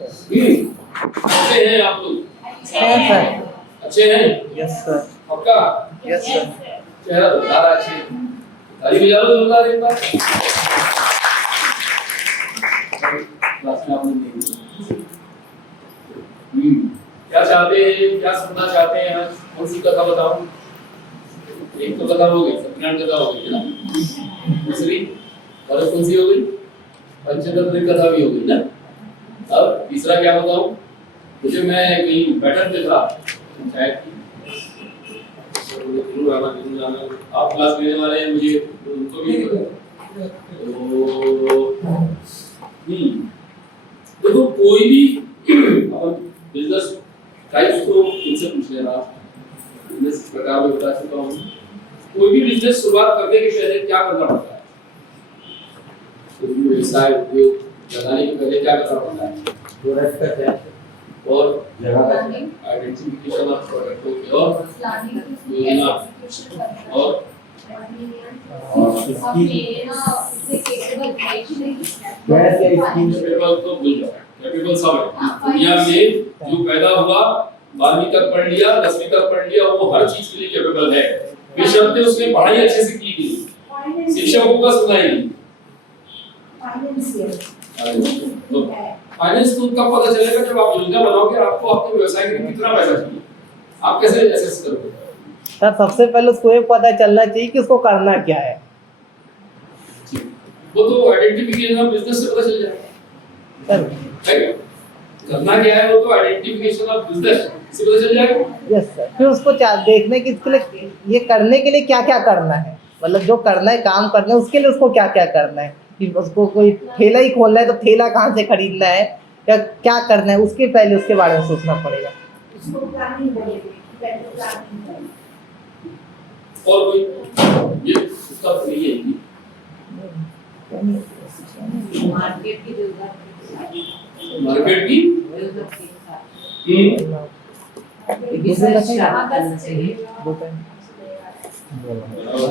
कैसे हैं आप लोग? सर। अच्छे हैं? Yes sir. पक्का? Yes sir. चेहरा जोरदार अच्छे। ताली बजा लो जोरदार एक बार। क्लास में आपने देखी। क्या चाहते हैं, क्या सुनना चाहते हैं आज? कौन सी कथा बताऊं? एक तो कथा हो गई, सत्यनारायण कथा हो गई है ना? दूसरी और कौन सी हो गई? पंचतंत्र कथा भी हो गई ना? अब तीसरा क्या बताऊं? मुझे मैं कहीं बैठक पे था पंचायत की, जरूर आना आप क्लास लेने वाले हैं, मुझे उनको भी तो देखो कोई भी बिजनेस टाइप्स को इनसे पूछ लेना, बिजनेस प्रकार में बता चुका हूँ। कोई भी बिजनेस शुरुआत करने के पहले क्या करना पड़ता है? कोई भी व्यवसाय उद्योग लगाने के पहले क्या करना पड़ता है? प्रोडक्ट का क्या और जगह का आइडेंटिफिकेशन ऑफ प्रोडक्ट को और योजना और कैपेबल तो भूल जाओ, कैपेबल सब है दुनिया में। जो पैदा हुआ 12वीं तक पढ़ लिया, 10वीं तक पढ़ लिया, वो हर चीज के लिए कैपेबल है, बेशर्ते उसने पढ़ाई अच्छे से की गई। शिक्षकों का सुना ही नहीं। फाइनेंस तो कब पता चलेगा जब आप योजना बनाओगे, आपको आपके व्यवसाय के लिए कितना पैसा चाहिए, आप कैसे एसेस करोगे? सर सबसे पहले उसको ये पता चलना चाहिए कि उसको करना क्या है। वो तो आइडेंटिफिकेशन ऑफ बिजनेस से पता चल जाएगा सर। करना क्या है वो तो आइडेंटिफिकेशन ऑफ बिजनेस से पता चल जाएगा। Yes sir. फिर उसको देखने की इसके लिए, ये करने के लिए क्या क्या करना है, मतलब जो करना है, काम करना है, उसके लिए उसको क्या क्या करना है। कि उसको कोई ठेला ही खोलना है तो ठेला कहाँ से खरीदना है या क्या करना है, उसके पहले उसके बारे में सोचना पड़ेगा। और कोई ये उसका नहीं है कि मार्केट की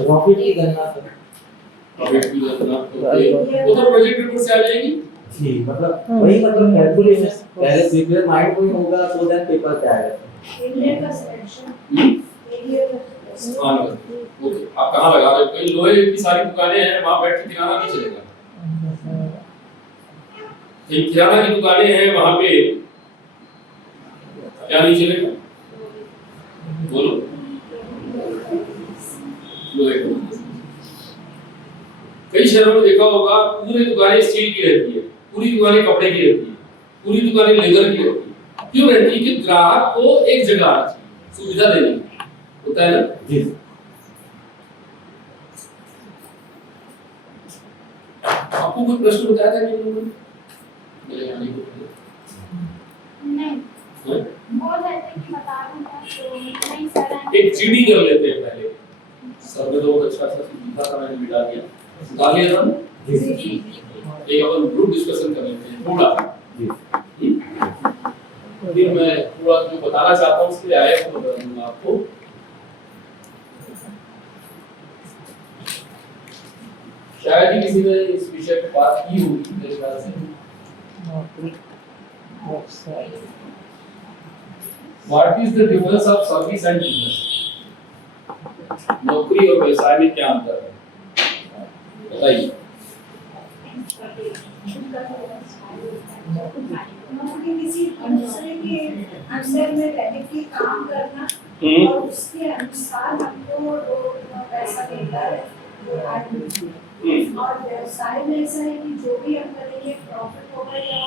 प्रॉफिट की गणना, वो तो प्रोजेक्ट रिपोर्ट से आ जाएगी जी, मतलब वही मतलब कैलकुलेशन पहले प्रिपेयर माइंड में होगा तो देन पेपर पे आएगा। एरिया का सिलेक्शन, एरिया हाँ ओके। आप कहाँ लगा रहे हो? कहीं लोहे की सारी दुकानें हैं, वहाँ बैठ के किराना नहीं चलेगा। एक किराना की दुकानें हैं, वहाँ पे क्या नहीं चलेगा? बोलो। लोहे की कई शहरों में देखा होगा, पूरी दुकानें स्टील की रहती है, पूरी दुकानें कपड़े की रहती है, पूरी दुकानें लेदर की रहती है। क्यों रहती है? कि ग्राहक को एक जगह आना चाहिए, सुविधा देनी होता है ना जी। आपको कोई प्रश्न बताया था कि नहीं बोल रहे थे कि बता दूंगा तो नहीं सर। एक जीडी कर लेते हैं पहले। सर ने तो बहुत अच्छा लिखा था, मैंने मिटा दिया, सुधार लिया था जी। एक अपन ग्रुप डिस्कशन कर लेते हैं पूरा जी। फिर मैं पूरा जो बताना चाहता हूँ उसके लिए आया तो बता दूंगा आपको। शायद ही किसी ने इस विषय पे बात की होगी मेरे ख्याल से। What is the difference of service and business? नौकरी और व्यवसाय में क्या अंतर है बताइए। किसी दूसरे के अंडर में रहने के काम करना और उसके अनुसार हमको पैसा मिलता है। और व्यवसाय में ऐसा है कि जो भी हम करेंगे प्रॉफिट होगा या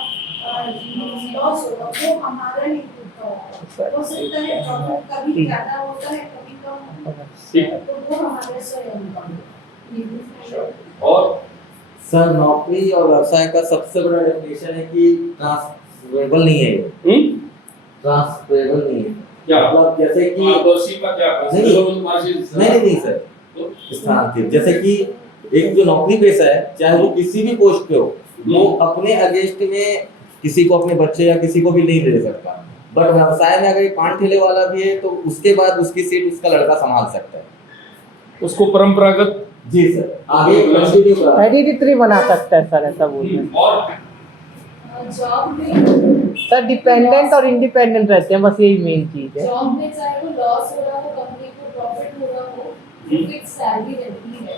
लॉस होगा वो हमारा ही होगा। हो सकता है प्रॉफिट कभी ज्यादा होता है कभी कम होता है, तो वो हमारे से होगा। और सर नौकरी और व्यवसाय का सबसे बड़ा डेफिनेशन है कि ट्रांसफरेबल नहीं है। ट्रांसफरेबल नहीं है क्या मतलब जैसे कि का क्या नहीं सर स्थानांतरित, जैसे कि एक जो नौकरी पेशा है चाहे वो किसी भी पोस्ट पे हो, वो अपने अगेंस्ट में किसी को, अपने बच्चे या किसी को भी नहीं दे सकता। बट व्यवसाय में अगर एक पान ठेले वाला भी है तो उसके बाद उसकी सीट उसका लड़का संभाल सकता है, उसको परंपरागत जी सर आगे हेरिडिटरी हेरिडिटरी बना सकता है सर, ऐसा बोल रहे हैं। और जॉब में सर डिपेंडेंट और इंडिपेंडेंट रहते हैं, बस यही मेन चीज है। जॉब में चाहे वो लॉस हो रहा हो, कंपनी को प्रॉफिट हो रहा हो, फिक्स सैलरी रहती है।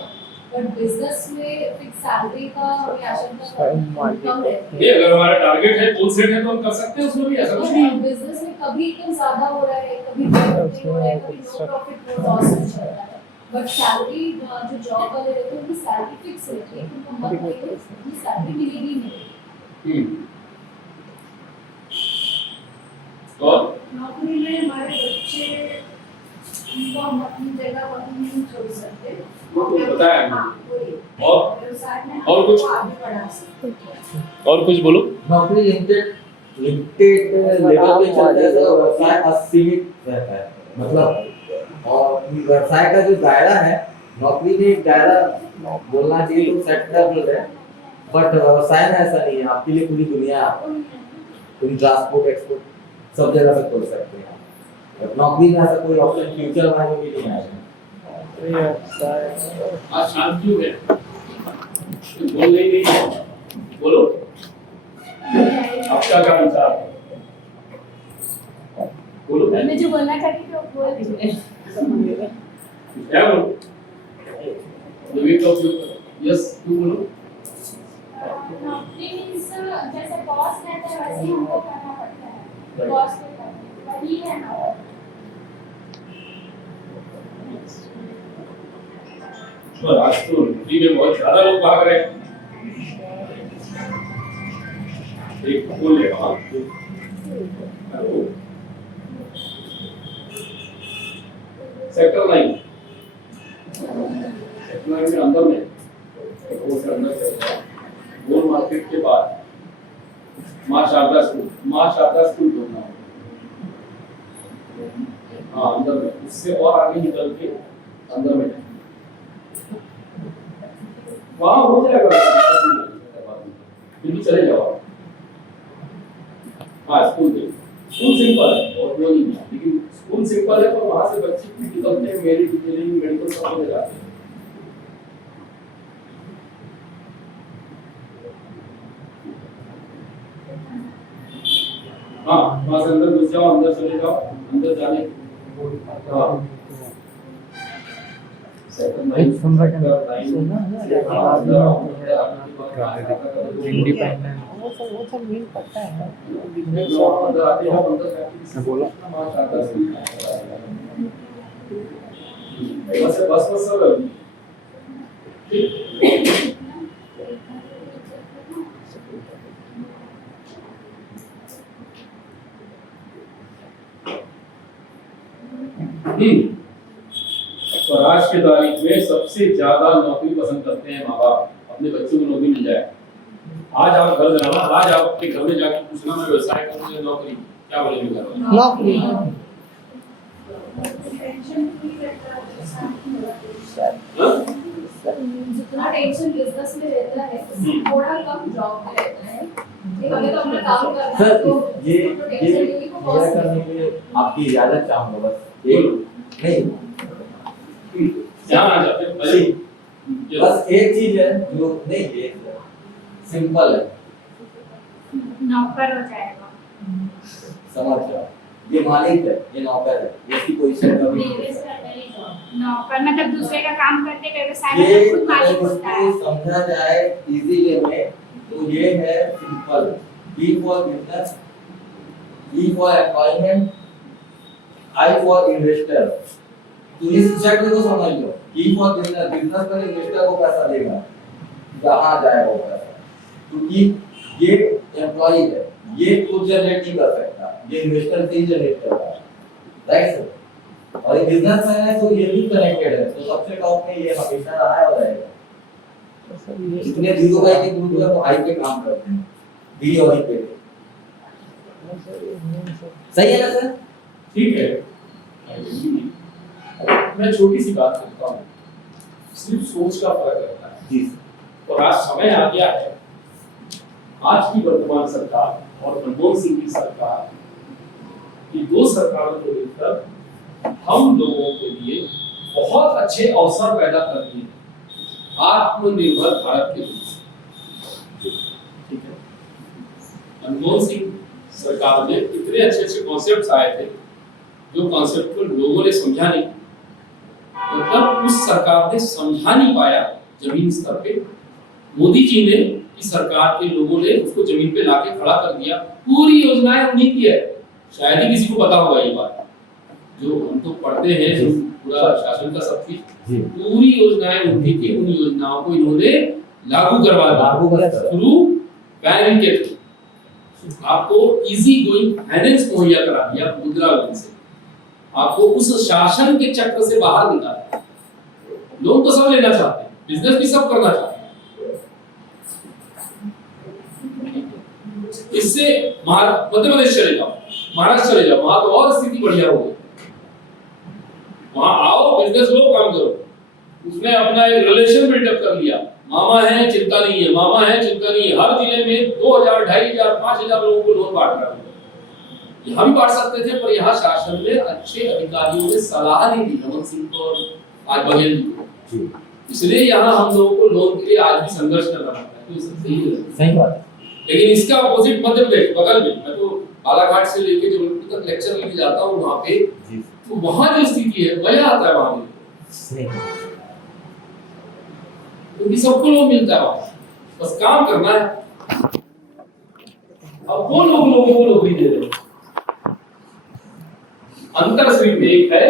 बट बिजनेस में फिक्स सैलरी का हमें आशंका कम रहती ये है। अगर हमारा टारगेट है, गोल सेट है, तो हम कर सकते हैं, उसमें भी ऐसा कुछ नहीं है। बिजनेस में कभी एकदम ज्यादा हो रहा है, कभी प्रॉफिट हो रहा है, कभी नो प्रॉफिट नो लॉस में चल रहा है। बट सैलरी जो जॉब वाले रहते हैं उनकी सैलरी फिक्स रहती है, उनको मंथली उनकी सैलरी मिलेगी ही मिलेगी। और नौकरी में हमारे बच्चे उनको हम अपनी जगह पर नहीं छोड़ सकते। वो तो बताया है। हाँ, वही। और व्यवसाय में और कुछ? हमको आगे बढ़ा सकते हैं। और कुछ बोलो। नौकरी लिमिटेड लेवल पे चलता है तो व्यवसाय असीमित रहता है। मतलब और व्यवसाय का जो दायरा है, नौकरी में एक दायरा बोलना चाहिए तो सेट कर है, बट व्यवसाय में ऐसा नहीं है। आपके लिए पूरी दुनिया, तुम ट्रांसपोर्ट एक्सपोर्ट सब जगह से खोल सकते हैं। नौकरी में ऐसा कोई ऑप्शन फ्यूचर में भी नहीं आएगा। आज शांत क्यों है? बोल नहीं है, बोलो। आपका क्या विचार है? बोलो। मैं जो बोलना चाहती थी वो बोल दीजिए। क्या बोलो? नवीन का उपयोग करो। यस, तू बोलो। नौकरी मीन्स जैसे बॉस रहता है वैसे ही हमको करना पड़ता है। बॉस को करना वही है ना। और आज तो नौकरी में बहुत ज्यादा लोग भाग रहे हैं। एक बोल ले वहाँ। सेक्टर 9 में अंदर में वो से अंदर से गोल मार्केट के बाद माँ शारदा स्कूल ढूंढना है। हाँ, अंदर में, उससे और आगे निकल के अंदर में वहाँ हो जाएगा। चले जाओ। हाँ, स्कूल सिंपल है और वो नहीं है, लेकिन स्कूल सिंपल है, पर वहाँ से बच्चे निकलते हैं मेरी इंजीनियरिंग मेडिकल सब हो जाते हैं। हाँ, वहाँ से अंदर घुस जाओ, अंदर चले जाओ, अंदर जाने हाँ इंडिपेंडेंट वो सब मीन पता है। बोलो। बस सब और आज की तारीख में सबसे ज्यादा नौकरी पसंद करते हैं माँ बाप, अपने बच्चों को नौकरी मिल जाए। आज आप घर जाना, आज आप अपने घर में जाकर पूछना मैं व्यवसाय करूँ या नौकरी, क्या बोलेंगे घर वाले? नौकरी। जितना टेंशन बिजनेस में रहता है थोड़ा कम जॉब में रहता है। हमें तो अपना काम करना है, तो ये करने के लिए आपकी इजाजत चाहूंगा बस एक नहीं ध्यान आ जाते हैं। बस एक चीज है जो नहीं ये सिंपल है, नौकर हो जाएगा। समझ जाओ, ये मालिक है, ये नौकर है, इसकी पोजीशन कभी नहीं नौकर मतलब दूसरे का काम करते व्यवसाय ये में खुद मालिक होता है। समझा जाए इजी वे में तो ये है simple. B for business, E for employment, I for investor। तो इस चक्र को समझ लो। E for business, बिजनेस पर इन्वेस्टर को पैसा देगा, कहाँ जाएगा वो पैसा? क्योंकि ये एम्प्लॉय है, ये खुद जनरेट नहीं कर सकता, ये इन्वेस्टर से ही जनरेट कर रहा है, राइट सर? और ये बिजनेस में है तो ये भी कनेक्टेड है, तो सबसे टॉप में ये हमेशा रहा है और रहेगा। इसलिए जीरो बाई के ग्रुप में वो हाई पे काम करते हैं, बी और ई पे। सही है ना सर? ठीक है, मैं छोटी सी बात करता हूँ, सिर्फ सोच का फर्क रहता है जी। और आज समय आ गया है, आज की वर्तमान सरकार और मनमोहन सिंह की सरकार, ये दो सरकारों को लेकर हम लोगों के लिए बहुत अच्छे अवसर पैदा कर दिए आत्मनिर्भर भारत के लिए। ठीक है, मनमोहन सिंह सरकार में इतने अच्छे अच्छे कॉन्सेप्ट्स आए थे जो कॉन्सेप्ट को लोगों ने समझा नहीं, मतलब उस सरकार ने समझा नहीं पाया जमीन स्तर पे। मोदी जी ने की सरकार के लोगों ने उसको जमीन पे लाके खड़ा कर दिया। पूरी योजनाएं उन्हीं की है, शायद ही किसी को पता होगा ये बात, जो हम तो पढ़ते हैं जो पूरा शासन का सब चीज, पूरी योजनाएं उनकी थी। उन योजनाओं को इन्होंने लागू करवा दिया थ्रू बैंकिंग के थ्रू। आपको इजी गोइंग फाइनेंस मुहैया करा दिया मुद्रा लोन से, आपको उस शासन के चक्र से बाहर निकाला। लोग तो सब लेना चाहते हैं, बिजनेस भी सब करना चाहते हैं। इससे मध्य प्रदेश चले जाओ, महाराष्ट्र चले जाओ, वहां तो और स्थिति बढ़िया हो गई। वहां आओ, बिजनेस लो, काम करो। उसने अपना एक रिलेशन बिल्डअप कर लिया, मामा है चिंता नहीं है, मामा है चिंता नहीं है। हर जिले में 2000, 2500, 5000 लोगों को लोन बांट रहा है। यहाँ भी बांट सकते थे, पर यहाँ शासन में अच्छे अधिकारियों ने सलाह नहीं दी हेमंत सिंह को और आज बघेल जी, इसलिए यहाँ हम लोगों को लोन के लिए आज भी संघर्ष करना पड़ता है। सही बात है। लेकिन इसका अपोजिट मध्य प्रदेश बगल में, मैं तो बालाघाट से लेके जबलपुर तक लेक्चर लेके जाता हूँ वहाँ पे, तो वहाँ जो स्थिति है मजा आता है वहाँ पे, क्योंकि सबको लोन मिलता है वहाँ, बस काम करना है। अब वो लोग लोगों को नौकरी दे रहे हैं। अंतर सिर्फ एक है,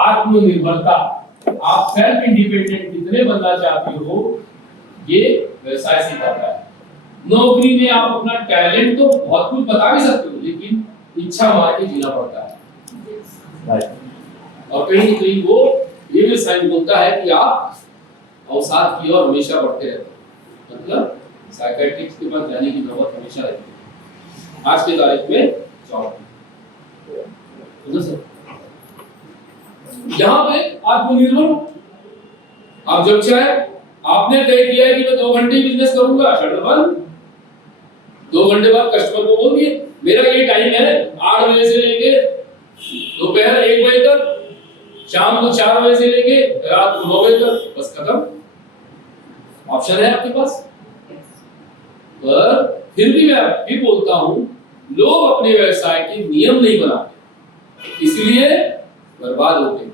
आत्मनिर्भरता। आप सेल्फ इंडिपेंडेंट कितने बनना चाहते हो, ये व्यवसाय सिखाता है। नौकरी में आप अपना टैलेंट तो बहुत कुछ बता भी सकते हो, लेकिन इच्छा मार के जीना पड़ता है। और कहीं ना कहीं वो ये भी साइन बोलता है कि आप अवसाद की ओर हमेशा बढ़ते रहते हो, मतलब साइकियाट्रिस्ट के पास जाने की नौबत हमेशा रहती है। आज के तारीख में जाओ, यहाँ पे आत्मनिर्भर आप जब चाहे, आपने तय किया है कि मैं 2 घंटे बिजनेस करूंगा, शटर बंद। 2 घंटे बाद कस्टमर को बोल दिए मेरा ये टाइम है, 8 बजे से लेके दोपहर 1 बजे तक, शाम को 4 बजे से लेके रात को 9 बजे तक, बस खत्म। ऑप्शन है आपके पास। पर फिर भी मैं भी बोलता हूं, लोग अपने व्यवसाय के नियम नहीं बनाते, इसलिए बर्बाद होते हैं।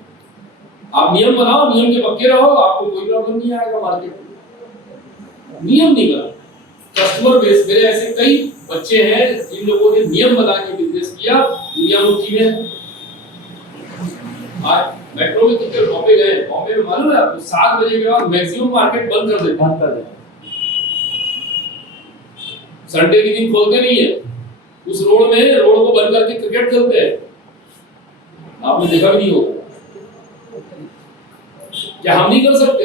आप नियम बनाओ, नियम के पक्के रहो, आपको कोई प्रॉब्लम नहीं आएगा मार्केट में। नियम नहीं बना, कस्टमर बेस। मेरे ऐसे कई बच्चे हैं जिन लोगों ने नियम बना के बिजनेस किया, दुनिया मुट्ठी में। आज मेट्रो में कितने बॉम्बे गए, बॉम्बे में मालूम है आपको 7 बजे के बाद मैक्सिमम मार्केट बंद कर देते। संडे के दिन खोलते नहीं है। उस रोड को बंद करके क्रिकेट खेलते हैं, आपने देखा भी नहीं होगा। क्या हम नहीं कर सकते?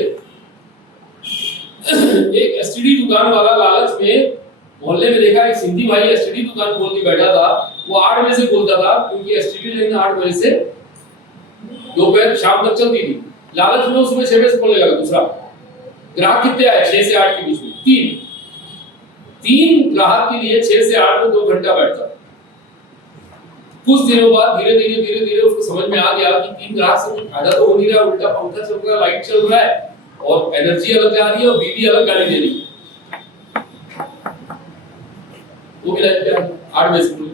एक एसटीडी दुकान वाला लालच में मोहल्ले में देखा, एक सिंधी भाई एसटीडी दुकान खोल के बैठा था। वो 8 बजे से खोलता था, क्योंकि एसटीडी लाइन 8 बजे से दोपहर शाम तक चलती थी। लालच में उसमें 6 बजे से खोलने लगा। दूसरा ग्राहक कितने आए 6 से 8 के बीच में? 3 ग्राहक के लिए 6 से 8 में 2 घंटा बैठता। कुछ दिनों बाद धीरे धीरे उसको समझ में आ गया कि 3 ग्राहक से कुछ फायदा तो हो नहीं रहा, उल्टा पंखा चल रहा है, लाइट चल रहा है, और एनर्जी अलग जा रही है और बिजली अलग गाड़ी दे रही है। वो भी लाइट पे 8 बजे से।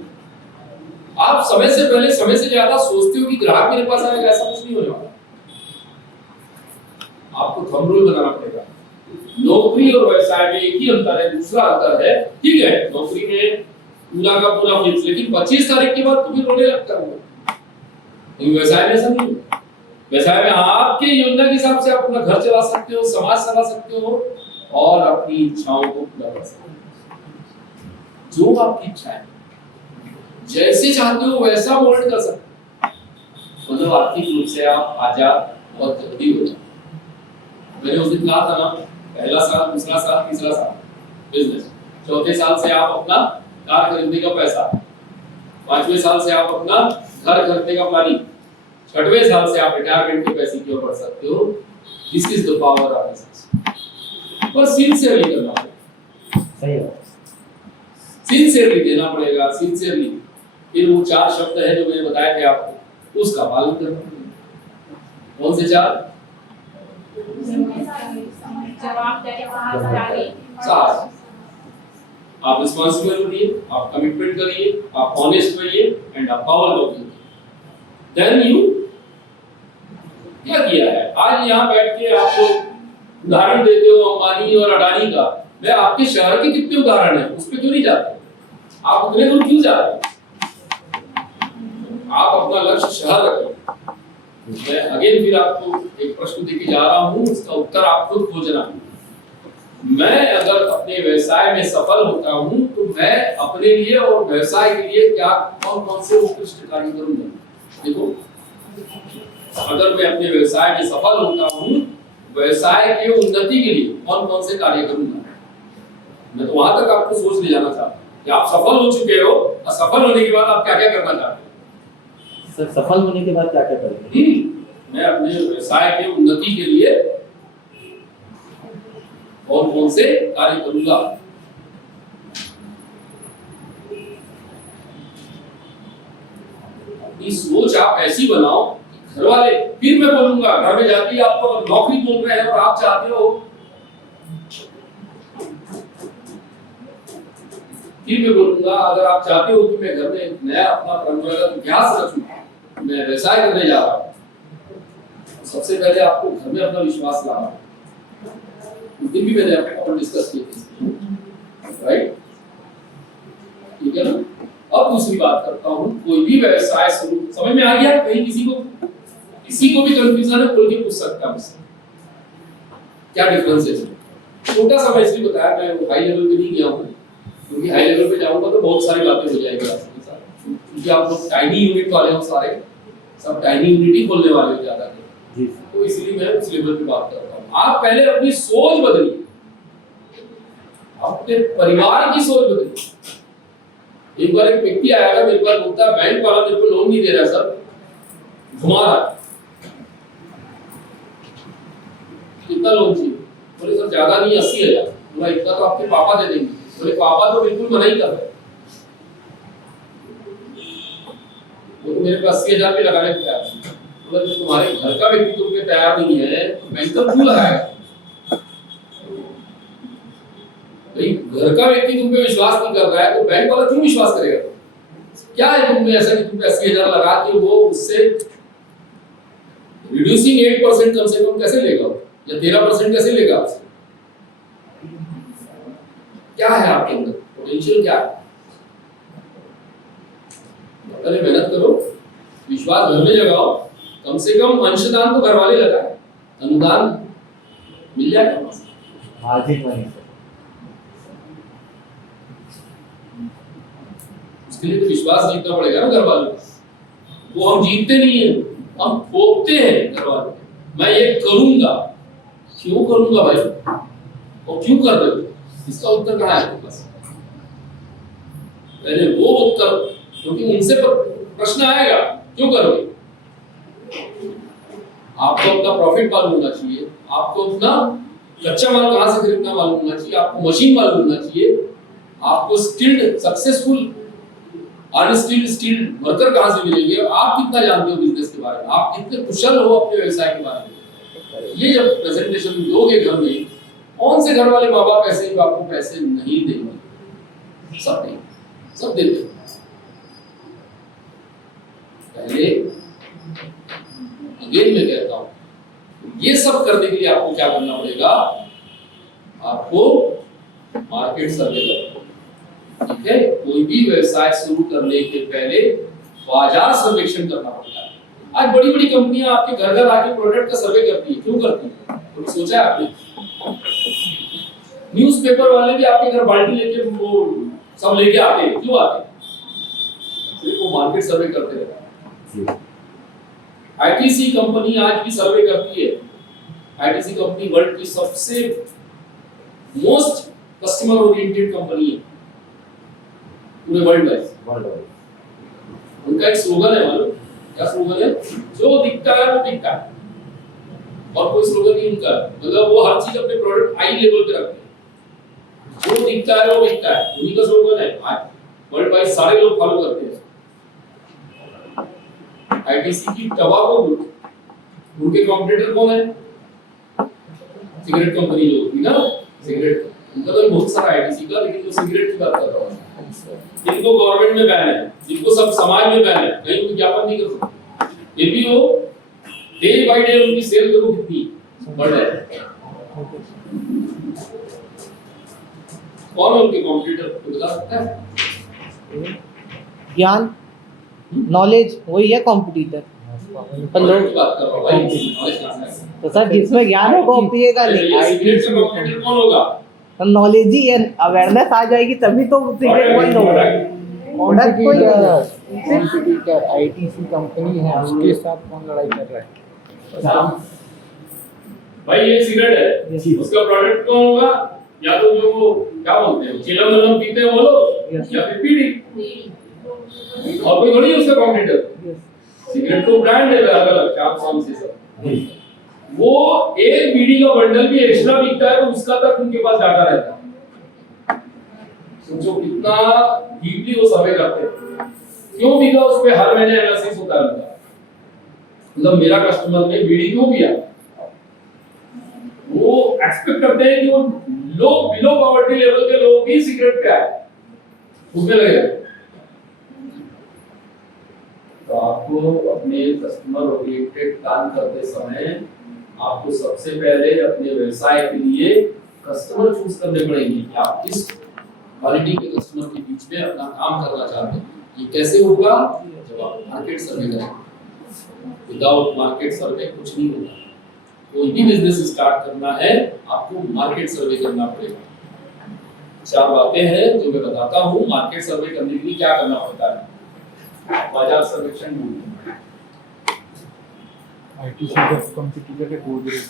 आप समय से पहले, समय से ज्यादा सोचते हो कि ग्राहक मेरे पास आएगा, ऐसा कुछ नहीं होने वाला। आपको थंब रूल बनाना पड़ेगा। नौकरी और व्यवसाय में एक ही अंतर है। दूसरा अंतर है, ठीक है, नौकरी में पूरा का पूरा फिक्स, लेकिन 25 तारीख के बाद तुम्हें रोने लगता है। लेकिन व्यवसाय में ऐसा नहीं है। व्यवसाय में आपके योजना के हिसाब से आप अपना घर चला सकते हो, समाज चला सकते हो और अपनी इच्छाओं को पूरा कर सकते हो। जो आपकी इच्छा है, जैसे चाहते हो वैसा मोल्ड कर सकते हो। मतलब आर्थिक रूप से आप आजाद और जल्दी हो जाओ। मैंने उस दिन कहा था ना, पहला साल, दूसरा साल, तीसरा साल बिजनेस, चौथे साल से आप अपना कार खरीदने का पैसा, 5वें साल से आप अपना घर खरीदने का प्लानिंग, 6वें साल से आप रिटायरमेंट के पैसे की ओर बढ़ सकते हो। This is the power of business. पर सिंसियरली करना पड़ेगा। सही है, सिंसियरली देना पड़ेगा, सिंसियरली। फिर वो 4 शब्द है जो मैंने बताया थे आपको, उसका पालन करना पड़ेगा। कौन से 4? जवाबदारी, साहस। आप रिस्पॉन्सिबल बनिए, आप कमिटमेंट करिए, आप ऑनेस्ट रहिए एंड आप पावर करिए। देन यू क्या किया है? आज यहाँ बैठ के आप लोग उदाहरण देते हो अंबानी और अडानी का, मैं आपके शहर के कितने उदाहरण है, उस पर क्यों नहीं जाते? आप उतने दूर क्यों जा रहे? आप अपना लक्ष्य शहर रखें। मैं अगेन फिर आपको एक प्रश्न देके जा रहा हूँ, उसका उत्तर आपको खोजना है। मैं अगर अपने व्यवसाय में सफल होता हूँ तो मैं अपने लिए और व्यवसाय के लिए क्या कौन कौन से उत्कृष्ट कार्य करूंगा? देखो, अगर मैं अपने व्यवसाय में सफल होता हूँ, व्यवसाय के उन्नति के लिए कौन कौन से कार्य करूंगा? मैं तो वहां तक आपको सोच ले जाना चाहता हूँ कि आप सफल हो चुके हो और सफल होने के बाद आप क्या क्या करना चाहते हो। सर सफल होने के बाद क्या क्या करेंगे? मैं अपने व्यवसाय के उन्नति के लिए और कौन से कार्य करूंगा? अपनी सोच आप ऐसी बनाओ, घर वाले, फिर मैं बोलूंगा घर में जाके आपको नौकरी बोल रहे हैं और आप चाहते हो, फिर मैं बोलूंगा अगर आप चाहते हो कि मैं घर में एक नया अपना परंपरागत अभ्यास रखूं, मैं व्यवसाय करने जा रहा हूं, सबसे पहले आपको घर में अपना विश्वास लाना है। उस दिन भी मैंने आपको डिस्कस किए थे, राइट? ठीक है ना? अब दूसरी बात करता हूँ, कोई भी व्यवसाय शुरू, समझ में आ गया? कहीं किसी को भी कंफ्यूजन है, खोल के पूछ सकता है मुझसे क्या डिफरेंस है। छोटा सा मैं इसलिए बताया, मैं हाई लेवल पे नहीं गया हूँ, क्योंकि हाई लेवल पे जाऊंगा तो बहुत सारी बातें हो जाएगी आपके साथ, क्योंकि आप लोग टाइनी यूनिट वाले हो, सारे सब टाइनी यूनिट ही खोलने वाले हो ज्यादा, तो इसलिए मैं उस लेवल पे बात करता हूँ। आप पहले अपनी सोच बदलिए, अपने परिवार की सोच बदलिए। एक बार एक व्यक्ति आया था मेरे पास, बोलता है बैंक वाला मेरे को लोन नहीं दे रहा सर, घुमा रहा है। कितना लोन चाहिए? बोले सर ज्यादा नहीं, 80,000। बोला इतना तो आपके पापा दे देंगे। बोले पापा तो बिल्कुल मना ही कर रहे, वो मेरे को 80,000 भी लगाने को तैयार नहीं। बोला जो तुम्हारे घर का व्यक्ति तुम पे तैयार नहीं है तो बैंकर क्यों लगाएगा? भाई घर का व्यक्ति तुम पे विश्वास नहीं कर रहा है तो बैंक वाला क्यों विश्वास करेगा? क्या है तुम में ऐसा कि तुम पे 80,000 लगा के वो उससे रिड्यूसिंग 8% कम से कम कैसे लेगा, या 13% कैसे लेगा आपसे? क्या है आपके अंदर पोटेंशियल, क्या है? पहले मेहनत करो, विश्वास घर में जगाओ, कम से कम अंशदान तो घर वाले लगाए, अनुदान मिल जाएगा मार्जिन मनी। उसके लिए तो विश्वास जीतना पड़ेगा ना घर वालों का। वो हम जीतते नहीं है, हम थोपते हैं घर वालों को। मैं ये करूंगा, क्यों करूंगा भाई, और क्यों कर रहे हो? इसका उत्तर कहाँ है आपके पास? पहले वो उत्तर, क्योंकि उनसे प्रश्न आएगा क्यों करोगे। आपको अपना प्रॉफिट मालूम होना चाहिए, आपको अपना कच्चा माल कहाँ से खरीदना मालूम होना चाहिए, आपको मशीन मालूम होना चाहिए, आपको स्किल्ड सक्सेसफुल स्किल्ड वर्कर कहाँ से मिलेंगे, आप कितना जानते हो बिजनेस के बारे में, आप कितने कुशल हो अपने व्यवसाय के बारे में। ये जब प्रेजेंटेशन दोगे घर में, कौन से घर वाले माँ बाप ऐसे ही आपको पैसे नहीं देंगे? सब नहीं, सब देते। पहले अगेन मैं कहता हूं, ये सब करने के लिए आपको क्या करना पड़ेगा? आपको मार्केट सर्वे करना, ठीक है? कोई भी व्यवसाय शुरू करने के पहले बाजार सर्वेक्षण करना पड़ता है। आज बड़ी बड़ी कंपनियां आपके घर घर आके प्रोडक्ट का सर्वे करती है, क्यों करती है? तो सोचा है आपने? न्यूज़पेपर वाले भी आपके घर बाल्टी लेके वो सब लेके आते हैं, क्यों आते हैं? सिर्फ वो मार्केट सर्वे करते रहते हैं। आईटीसी कंपनी आज भी सर्वे करती है। आईटीसी कंपनी वर्ल्ड की सबसे मोस्ट कस्टमर ओरिएंटेड कंपनी है पूरे वर्ल्ड में। उनका एक स्लोगन है, मालूम क्या स्लोगन है? जो दिखता है वो बिकता है। और कोई स्लोगन नहीं उनका, मतलब वो हर चीज अपने प्रोडक्ट हाई लेवल पे रखते हैं। जो दिखता है वो बिकता है, उन्हीं का स्लोगन है। आज वर्ल्ड वाइड सारे लोग फॉलो करते हैं। आईटीसी की टबाको ग्रुप, उनके कॉम्पिटिटर कौन है? सिगरेट कंपनी जो होती है ना, सिगरेट उनका तो बहुत सारा आईटीसी का, लेकिन जो सिगरेट की बात कर रहा हूँ, जिनको गवर्नमेंट में बैन है, जिनको सब समाज में बैन है, कहीं विज्ञापन नहीं कर सकते, फिर भी वो डे बाय डे उनकी सेल देखो कितनी बढ़ रही है। कौन है उनके कॉम्पिटिटर, तो बता सकता है? ज्ञान, नॉलेज, वही है कॉम्पिटिटर। पर लोग की बात कर रहा हूँ भाई, नॉलेज कहाँ से? तो सर जिसमें ज्ञान है वो पिएगा नहीं। सिगरेट का कॉम्पिटिटर कौन होगा? तो नॉलेज ही है, अवेयरनेस आ जाएगी तभी तो सिगरेट बंद होगा। ऑर्डर कोई कॉम्पिटिटर आईटीसी कंपनी है, उसके साथ कौन लड़ाई कर रहा है? भाई ये सिगरेट है, उसका प्रोडक्ट कौन होगा? या तो जो वो क्या बोलते हैं, चिलम वलम पीते हैं वो लोग, या फिर बीड़ी, और कोई थोड़ी है उसका कॉम्पिटिटर। सिगरेट तो ब्रांड है अलग अलग, चार साल से सब, वो एक बीड़ी का बंडल भी एक्स्ट्रा बिकता है तो उसका तक उनके पास डाटा रहता है। सोचो कितना डीपली वो सर्वे करते हैं, क्यों बिका उस पे हर महीने एनालिसिस होता है उनका। मतलब मेरा कस्टमर ने बीड़ी क्यों पिया, वो एक्सपेक्ट करते हैं कि वो लोग बिलो पॉवर्टी लेवल के लोग भी सिगरेट पे आए, उसमें लगेगा। तो आपको अपने कस्टमर ओरिएंटेड काम करते समय आपको सबसे पहले अपने व्यवसाय के लिए कस्टमर चूज करने पड़ेंगे कि आप किस क्वालिटी के कस्टमर के बीच में अपना काम करना चाहते हैं। ये कैसे होगा? जब आप मार्केट सर्वे करेंगे। विदाउट मार्केट सर्वे कुछ नहीं होगा। कोई भी बिजनेस स्टार्ट करना है आपको मार्केट सर्वे करना पड़ेगा। चार बातें हैं जो मैं बताता हूँ मार्केट सर्वे करने के लिए क्या करना पड़ता है। बाजार सर्वेक्षण ढूंढना, आईटीसी का कंपटीटर है गोदरेज।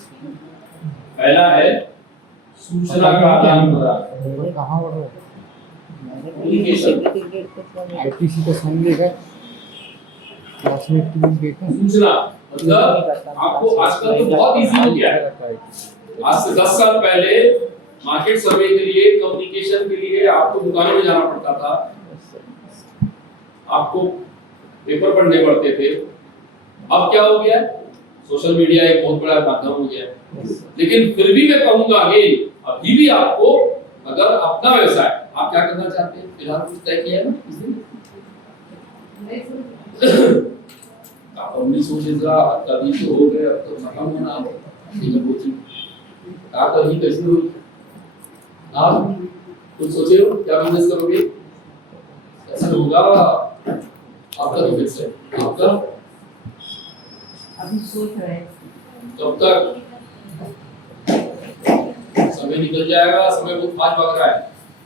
पहला है सूचना का आदान प्रदान, कहाँ बढ़ रहा है? आईटीसी का साइन देखा, क्लासमेट की बुक देखा। सूचना मतलब आपको आजकल तो बहुत इजी हो गया है। आज से 10 साल पहले मार्केट सर्वे के लिए, कम्युनिकेशन के लिए आपको दुकानों में जाना पड़ता था, आपको पेपर पढ़ने पड़ते थे। अब क्या हो गया? सोशल मीडिया एक बहुत बड़ा माध्यम हो गया है। लेकिन फिर भी मैं कहूंगा अगेन, अभी भी आपको अगर अपना व्यवसाय आप क्या करना चाहते हैं, फिलहाल कुछ तय किया है ना आप अपनी सोचेगा तभी तो हो गए, अब तो खत्म होना आप अभी कैसे हो आप कुछ सोचे हो क्या बिजनेस करोगे, कैसे होगा? आपका तो फिक्स है, आपका अभी सोच रहे हैं। जब तक समय निकल जाएगा, समय बहुत फास्ट भाग रहा है।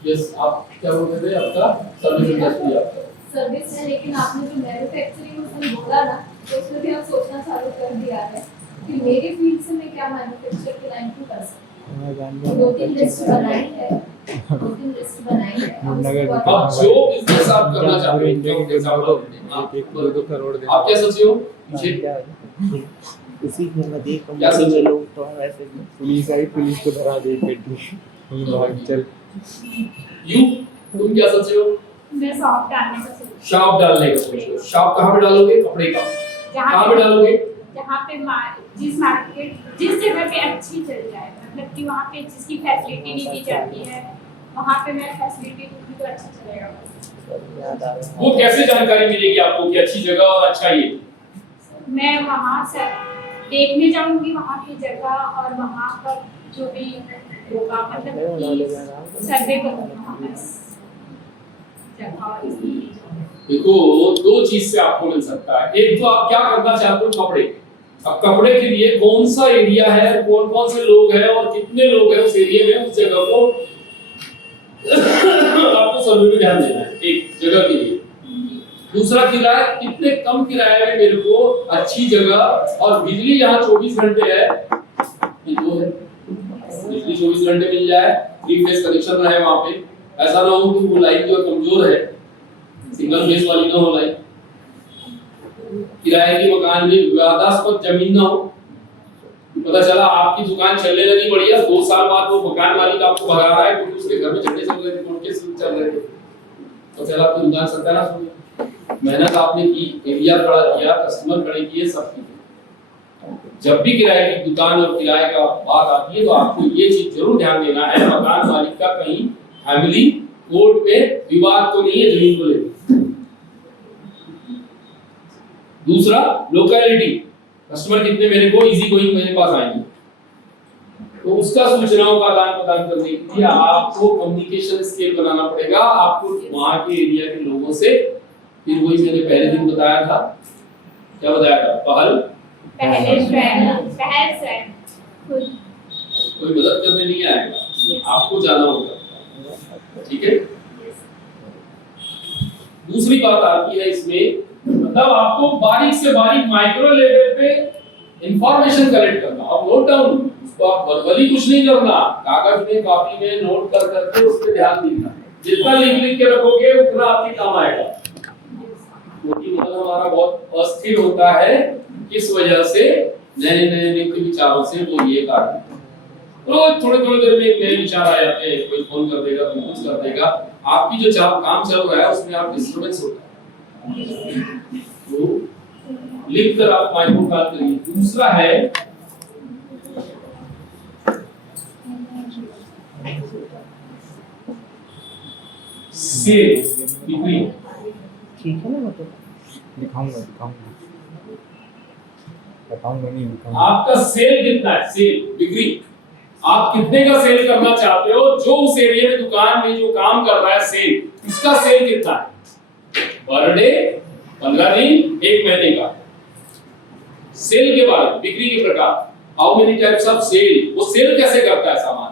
यस, आप क्या बोल रहे थे? आपका सर्विस इंडस्ट्री आपका सर्विस है, लेकिन आपने जो मैन्युफैक्चरिंग उसमें बोला ना, तो उसमें भी हम सोचना चालू कर दिया है कि मेरे फील्ड से मैं क्या मैन्युफैक्चर के लाइन कर सकती हूँ। 2-3 लिस्ट बनाई है, 2-3 लिस्ट बनाई है। अब जो बिजनेस आप करना चाहते हो, जो आप क्या सोचे हो पीछे? इसी में मध्य कंपनी में लोग तो ऐसे पुलिस आई, पुलिस को धरा दी पेटी, भाग चल। तुम क्या सोचे हो? मैं शॉप डालने का सोच। शॉप डालने का सोच हो। शॉप कहाँ पे डालोगे? कपड़े का कहाँ पे डालोगे? जहाँ पे जिस मार्केट, जिस जगह पे अच्छी चल जाए, मतलब कि वहाँ पे जिसकी फैसिलिटी नहीं दी जाती है, वहाँ पे मैं फैसिलिटी दूंगी तो अच्छा चलेगा। वो कैसे जानकारी मिलेगी आपको कि अच्छी जगह और अच्छा ये? मैं वहाँ से देखने जाऊंगी वहाँ की जगह और वहाँ पर जो भी होगा, मतलब सर्वे करूँगा वहाँ पर जगह। देखो, दो चीज से आपको मिल सकता है। एक तो आप क्या करना चाहते हो, कपड़े। अब कपड़े के लिए कौन सा एरिया है, कौन कौन से लोग हैं और कितने लोग हैं उस एरिया में, उस जगह को आपको सर्वे पे ध्यान देना है एक जगह के लिए। दूसरा किराया, कितने कम किराए में मेरे को अच्छी जगह और बिजली यहाँ 24 घंटे है, ये दो है। बिजली 24 घंटे मिल जाए, 3 फेज कनेक्शन रहे वहाँ पे, ऐसा ना हो कि वो लाइन जो कमजोर है, सिंगल फेज वाली ना हो लाइन, किराए की मकान में विवादास्पद जमीन ना हो। पता चला आपकी दुकान चलने लगी बढ़िया, 2 साल बाद वो मकान मालिक आपको भगा रहा है क्योंकि उसके घर में झगड़े चल रहे थे, कोर्ट केस चल रहे थे, तो चला आपकी दुकान सत्यानाश हो गया। मेहनत आपने की, एरिया खड़ा किया, कस्टमर खड़े किए, सब किए। जब भी किराए की दुकान और किराए का बात आती है तो आपको ये चीज जरूर ध्यान देना है, मकान मालिक का कहीं फैमिली कोर्ट में विवाद तो नहीं है जमीन को लेकर। दूसरा, लोकेलिटी, कस्टमर कितने मेरे को इजी गोइंग मेरे पास आएंगे, तो उसका सूचनाओं का आदान प्रदान करने के लिए आपको कम्युनिकेशन स्किल बनाना पड़ेगा। आपको वहां के एरिया के लोगों से, फिर वही मैंने पहले दिन बताया था, क्या बताया था, पहल कोई मदद करने नहीं आएगा, आपको जाना होगा, ठीक है। दूसरी बात आती है इसमें, मतलब आपको बारीक से बारीक माइक्रो लेवल पे इंफॉर्मेशन कलेक्ट करना। अब नोट डाउन, उसको आप वर्बली कुछ नहीं करना, कागज में कॉपी में नोट कर करके उस पर ध्यान देना। जितना लिख के रखोगे उतना आपके काम आएगा। क्योंकि मन हमारा बहुत अस्थिर होता है, किस वजह से, नए नए नित्य विचारों से, वो ये कारण रोज थोड़े थोड़े देर में एक नए विचार आ जाते हैं, कोई फोन कर देगा, कोई कुछ कर देगा, आपकी जो काम चल रहा है उसमें आप डिस्टर्बेंस होता है। तो लिख कर आप माइंड को काम करिए। दूसरा है सेल, बिक्री। ठीक है ना, मतलब दिखाऊंगा बताऊंगा नहीं दिखाऊंगा। आपका सेल कितना है, सेल बिक्री, आप कितने का सेल करना चाहते हो, जो उस एरिया में दुकान में जो काम कर रहा है सेल, उसका सेल कितना है, पर डे, 15 दिन, 1 महीने का। सेल के बाद बिक्री के प्रकार, how many types of sale, वो सेल कैसे करता है सामान,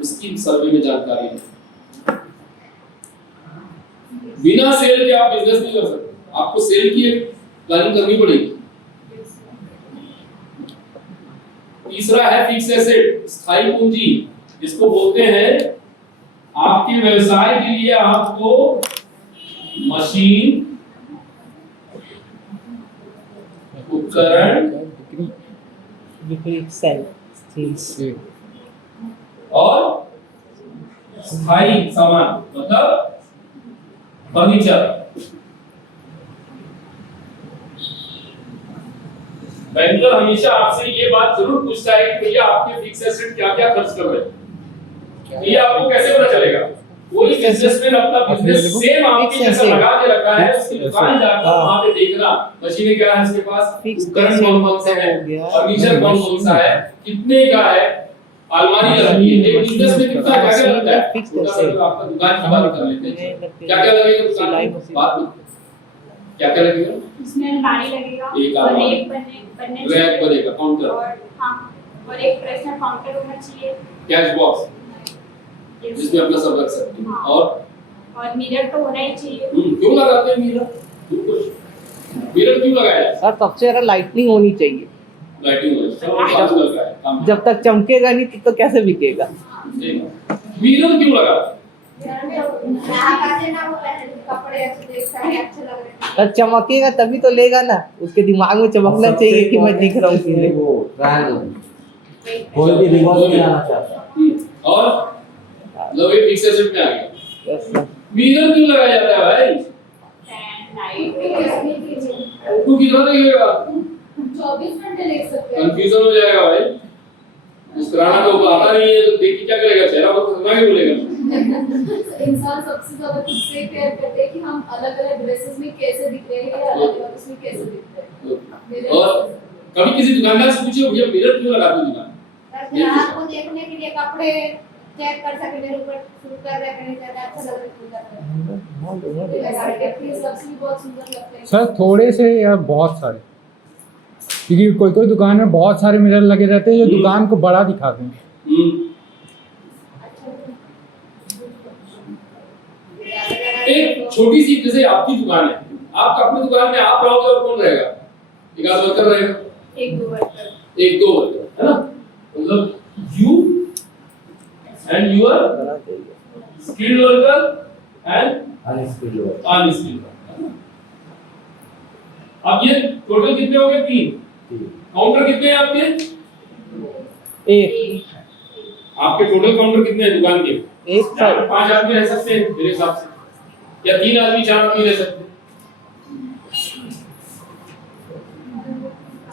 उसकी सर्वे में जानकारी है। बिना सेल के आप बिजनेस नहीं कर सकते, आपको सेल की एक प्लानिंग करनी पड़ेगी। तीसरा है फिक्स एसेट, स्थायी पूंजी, इसको बोलते हैं आपके व्यवसाय के लिए आपको मशीन, उपकरण बिक्री, सेल और स्थायी सामान, मतलब फर्नीचर। बैंकर हमेशा आपसे ये बात जरूर पूछता है कि भैया आपके फिक्स एसेट क्या क्या खर्च कर रहे हैं, ये आपको कैसे पता चलेगा। कोई बिजनेसमैन अपना बिजनेस सेम आपके जैसा लगा के रखा है, उसकी दुकान जाकर वहां पे देखना मशीनें क्या है उसके पास, उपकरण कौन कौन से हैं, फर्नीचर कौन कौन सा है, कितने का है, अलमारी लगती है, एक बिजनेस में कितना क्या क्या लगता है। आपका दुकान की बात कर लेते हैं, क्या क्या लगेगा दुकान में, बात क्या क्या लगेगा, इसमें अलमारी लगेगा, एक और अलमारी, एक बनने रैक बनेगा, काउंटर, और हाँ, और एक प्रेशर काउंटर होना चाहिए, कैश बॉक्स जिसमें अपना सब रख सकते हैं, और मिरर तो होना ही चाहिए। क्यों लगाते हैं मिरर, मिरर क्यों लगाया, और सबसे ज्यादा लाइटनिंग होनी चाहिए। लाइटिंग हो, सब आजकल का है काम। जब तक चमकेगा नहीं तो कैसे बिकेगा। मिरर क्यों लगाते ग्राहक आते ना, वो पहले कपड़े अच्छे देखता है, अच्छे लग रहे हैं, तब चमकेगा तभी तो लेगा ना, उसके दिमाग में चमकना चाहिए कि मैं दिख रहा हूँ कि नहीं। वो ट्रायंगल, कोई भी रिवर्स नहीं आना चाहता। और लो ये फिक्स एसेट में आ गया। Yes, sir. मिरर क्यों लगाया जाता है भाई, फैन लाइट, फोटो कितना देखेगा, 24 घंटे देख सकते हैं। कंफ्यूजन हो जाएगा भाई, मुस्कुराना तो आता नहीं है तो देख के क्या करेगा, चेहरा बहुत खतरनाक ही बोलेगा। इंसान सबसे ज्यादा खुद से केयर करते हैं कि हम अलग अलग ड्रेसेस में कैसे दिख रहे हैं, अलग अलग उसमें कैसे दिख रहे हैं। और कभी किसी दुकानदार से पूछिए भैया मिरर क्यों लगाते हो दुकान, ग्राहक को देखने के लिए कपड़े चेक कर सके, मेरे ऊपर सूट कर रहा है, नहीं कर रहा, अच्छा लग रहा है, भी बहुत सुंदर लगते हैं। सर थोड़े से या बहुत सारे, क्योंकि कोई कोई दुकान में बहुत सारे मिरर लगे रहते हैं जो दुकान को बड़ा दिखाते हैं। एक छोटी सी, जैसे आपकी दुकान है, आप अपनी दुकान में आप रहोगे और कौन रहेगा, एक आध वर्कर रहेगा, एक दो वर्कर, है ना, मतलब you and your skilled worker and unskilled worker, unskilled. अब ये टोटल कितने हो गए, 3। काउंटर कितने हैं आपके, एक, आपके टोटल काउंटर कितने हैं दुकान के, एक सर 5 आदमी रह सकते हैं मेरे हिसाब से, या 3 आदमी 4 आदमी रह सकते हैं।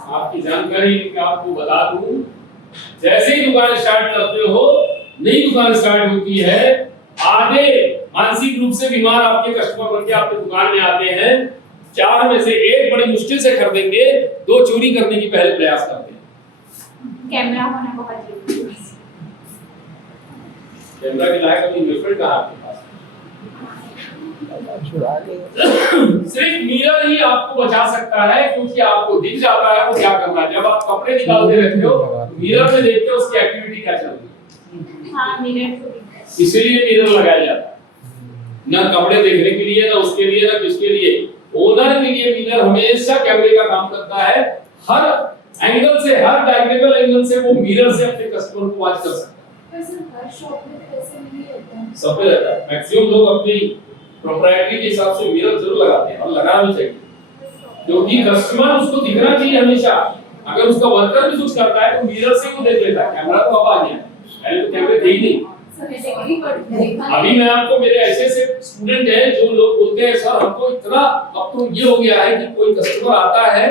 आपकी जानकारी मैं आपको बता दूं, जैसे ही दुकान स्टार्ट करते हो, नई दुकान स्टार्ट होती है, आधे मानसिक रूप से बीमार आपके कस्टमर बनके आपकी दुकान में आते हैं, 4 में से 1 बड़ी मुश्किल से खरीदेंगे, 2 चोरी करने की पहले प्रयास करते हैं। कैमरा होना बहुत जरूरी है। कैमरा के लायक अभी इन्वेस्टमेंट कहाँ आपके पास? सिर्फ मिरर ही आपको बचा सकता है, क्योंकि आपको दिख जाता है वो क्या कर रहा है। जब आप कपड़े निकालते रहते हो, मिरर में देखते हो उसकी एक्टिविटी क्या चल रही है। हाँ, मिरर तो दिखता है। इसीलिए मिरर लगाया जाता है, ना कपड़े देखने के लिए, ना उसके लिए, ना किसके लिए। ओनर के लिए मिरर हमेशा कैमरे का काम करता है। हर एंगल से, हर डायग्रामल एंगल से वो मिरर से अपने कस्टमर को वॉच कर सकता है। वैसे हर शॉप में पैसे नहीं रहते हैं। सब पे रहता है। मैक्सिमम लोग अपनी प्रोप्राइटरी के हिसाब से मिरर जरूर लगाते हैं, और लगाना भी चाहिए, क्योंकि कस्टमर उसको दिखना चाहिए हमेशा। अगर उसका वर्कर भी कुछ करता है तो मिरर से वो देख लेता है। कैमरा तो अब आ गया, पहले तो कैमरे थे ही नहीं। अभी मैं आपको, मेरे ऐसे स्टूडेंट हैं जो लोग बोलते हैं सर हमको इतना अब तो ये हो गया है कि कोई कस्टमर आता है,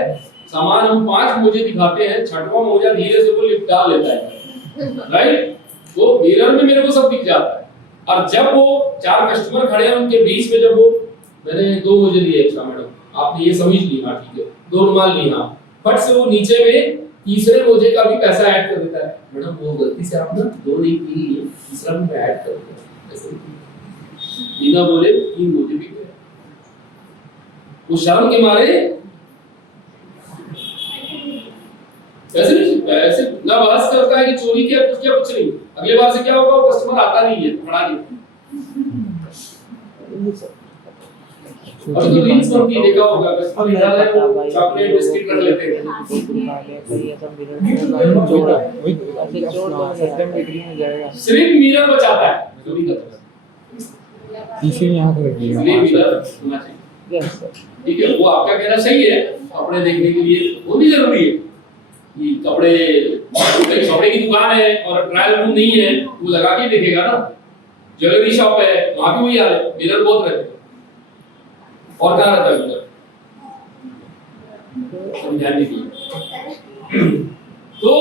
सामान हम 5 मोजे दिखाते हैं, 6वां मोजा धीरे से वो लिफ्ट डाल लेता है, राइट? वो मिरर में मेरे को सब दिख जाता है। और जब वो 4 कस्टमर खड़े हैं, उनके बीच में जब वो, मैंने 2 मोजे लिए एक्स्ट्रा मैडम, आपने ये समझ ली, हाँ ठीक है, 2 रुमाल ली, हाँ, फट से वो नीचे में तीसरे मोजे का भी पैसा ऐड कर देता है। मैडम वो गलती से आप ना 2 नहीं 3 लिए, तीसरा भी मैं ऐड कर दूंगा, ऐसे बिना बोले 3 मोजे भी गए। वो शर्म के मारे ऐसे ना बहस करता है कि चोरी किया कुछ नहीं। अगले बार से क्या होगा, वो कस्टमर आता नहीं है, पड़ा नहीं। अभी तो रील्स पर भी देखा होगा, कस्टमर निकाला है वो चॉकलेट बिस्किट रख लेते हैं। सिर्फ मिरर बचाता है, चोरी करता है। तीसरी यहाँ पे लगी है। इसलिए मिरर होना चाहिए, ठीक है? वो आपका कहना सही है, कपड़े देखने के लिए वो भी जरूरी है कि कपड़े की दुकान है और ट्रायल रूम नहीं है, वो लगा के देखेगा ना। ज्वेलरी शॉप है, वहां भी वही हाल है, मिरर बहुत रहते हैं। और कहाँ रहता है मिरर? ध्यान दीजिए। तो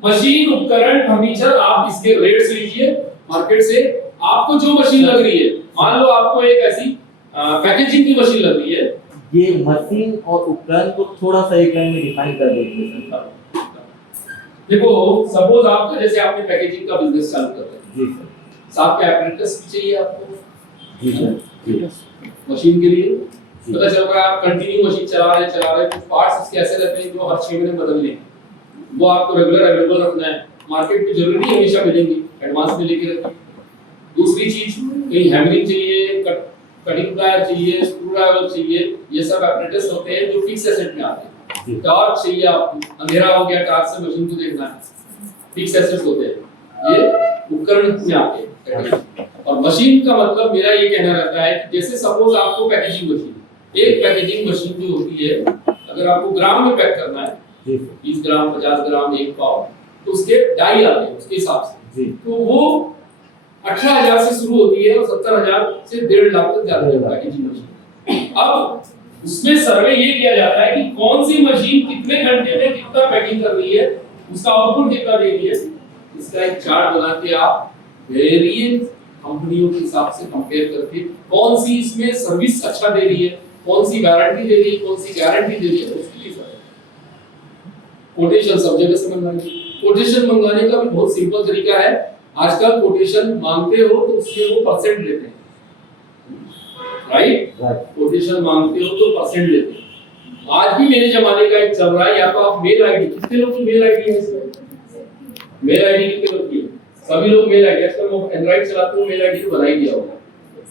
मशीन, उपकरण, फर्नीचर, आप इसके रेट्स लीजिए मार्केट से। आपको जो मशीन लग रही है, मान लो आपको एक ऐसी पैकेजिंग की मशीन लग रही है, ये मशीन और उपकरण को थोड़ा सा एक लाइन में डिफाइन कर देते हैं। देखो सपोज आपका, जैसे आपने पैकेजिंग का बिजनेस चालू कर रहे हैं जी सर, साथ के एप्रेंटिस भी चाहिए आपको जी सर, जी मशीन के लिए। पता चल रहा है आप कंटिन्यू मशीन चला रहे हैं, कुछ पार्ट्स इसके ऐसे रहते हैं जो हर 6 महीने बदलने हैं, वो आपको रेगुलर अवेलेबल रखना है। मार्केट में जरूरी नहीं हमेशा मिलेंगी, एडवांस में लेके रखिए। दूसरी चीज, कहीं हैमरिंग चाहिए, कटिंग प्लायर चाहिए, स्क्रू ड्राइवर चाहिए, ये सब एप्रेंटिस होते हैं जो फिक्स एसेट में आते हैं। टॉर्च चाहिए आपको, अंधेरा हो गया, टॉर्च से मशीन को देखना है, फिक्स एसेट होते हैं, ये उपकरण में आते हैं। और मशीन का मतलब मेरा ये कहना रहता है कि जैसे सपोज आपको पैकेजिंग मशीन, एक पैकेजिंग मशीन जो होती है, अगर आपको ग्राम में पैक करना है, 20 ग्राम, 50 ग्राम, 1 पाव, तो उसके डाई आते हैं उसके हिसाब से। तो वो 18,000 से शुरू होती है और 70,000 से 1.5 लाख तक जाती है पैकेजिंग मशीन। अब उसमें सर्वे ये किया जाता है कि कौन सी मशीन कितने घंटे में कितना पैकिंग कर रही है, उसका आउटपुट कितना दे रही है। इसका एक चार्ट बना के आप वेरियस कंपनियों के हिसाब से कंपेयर करके कौन सी इसमें सर्विस अच्छा दे रही है, कौन सी वारंटी दे रही है, कौन सी गारंटी दे रही है, उसके लिए कोटेशन सब जगह से मंगाएंगे। कोटेशन मंगाने का भी बहुत सिंपल तरीका है। आजकल कोटेशन मांगते हो तो उसमें वो परसेंट लेते हैं, राइट? कोटेशन मांगते हो तो परसेंट लेते हैं। आज भी मेरे जमाने का एक चल रहा है, या तो आप मेल आईडी, कितने लोग की मेल आईडी है इसमें? मेल आईडी कितने लोग की है? सभी लोग मेल आईडी, आजकल वो एंड्रॉइड चलाते हो, मेल आईडी तो बना ही दिया होगा।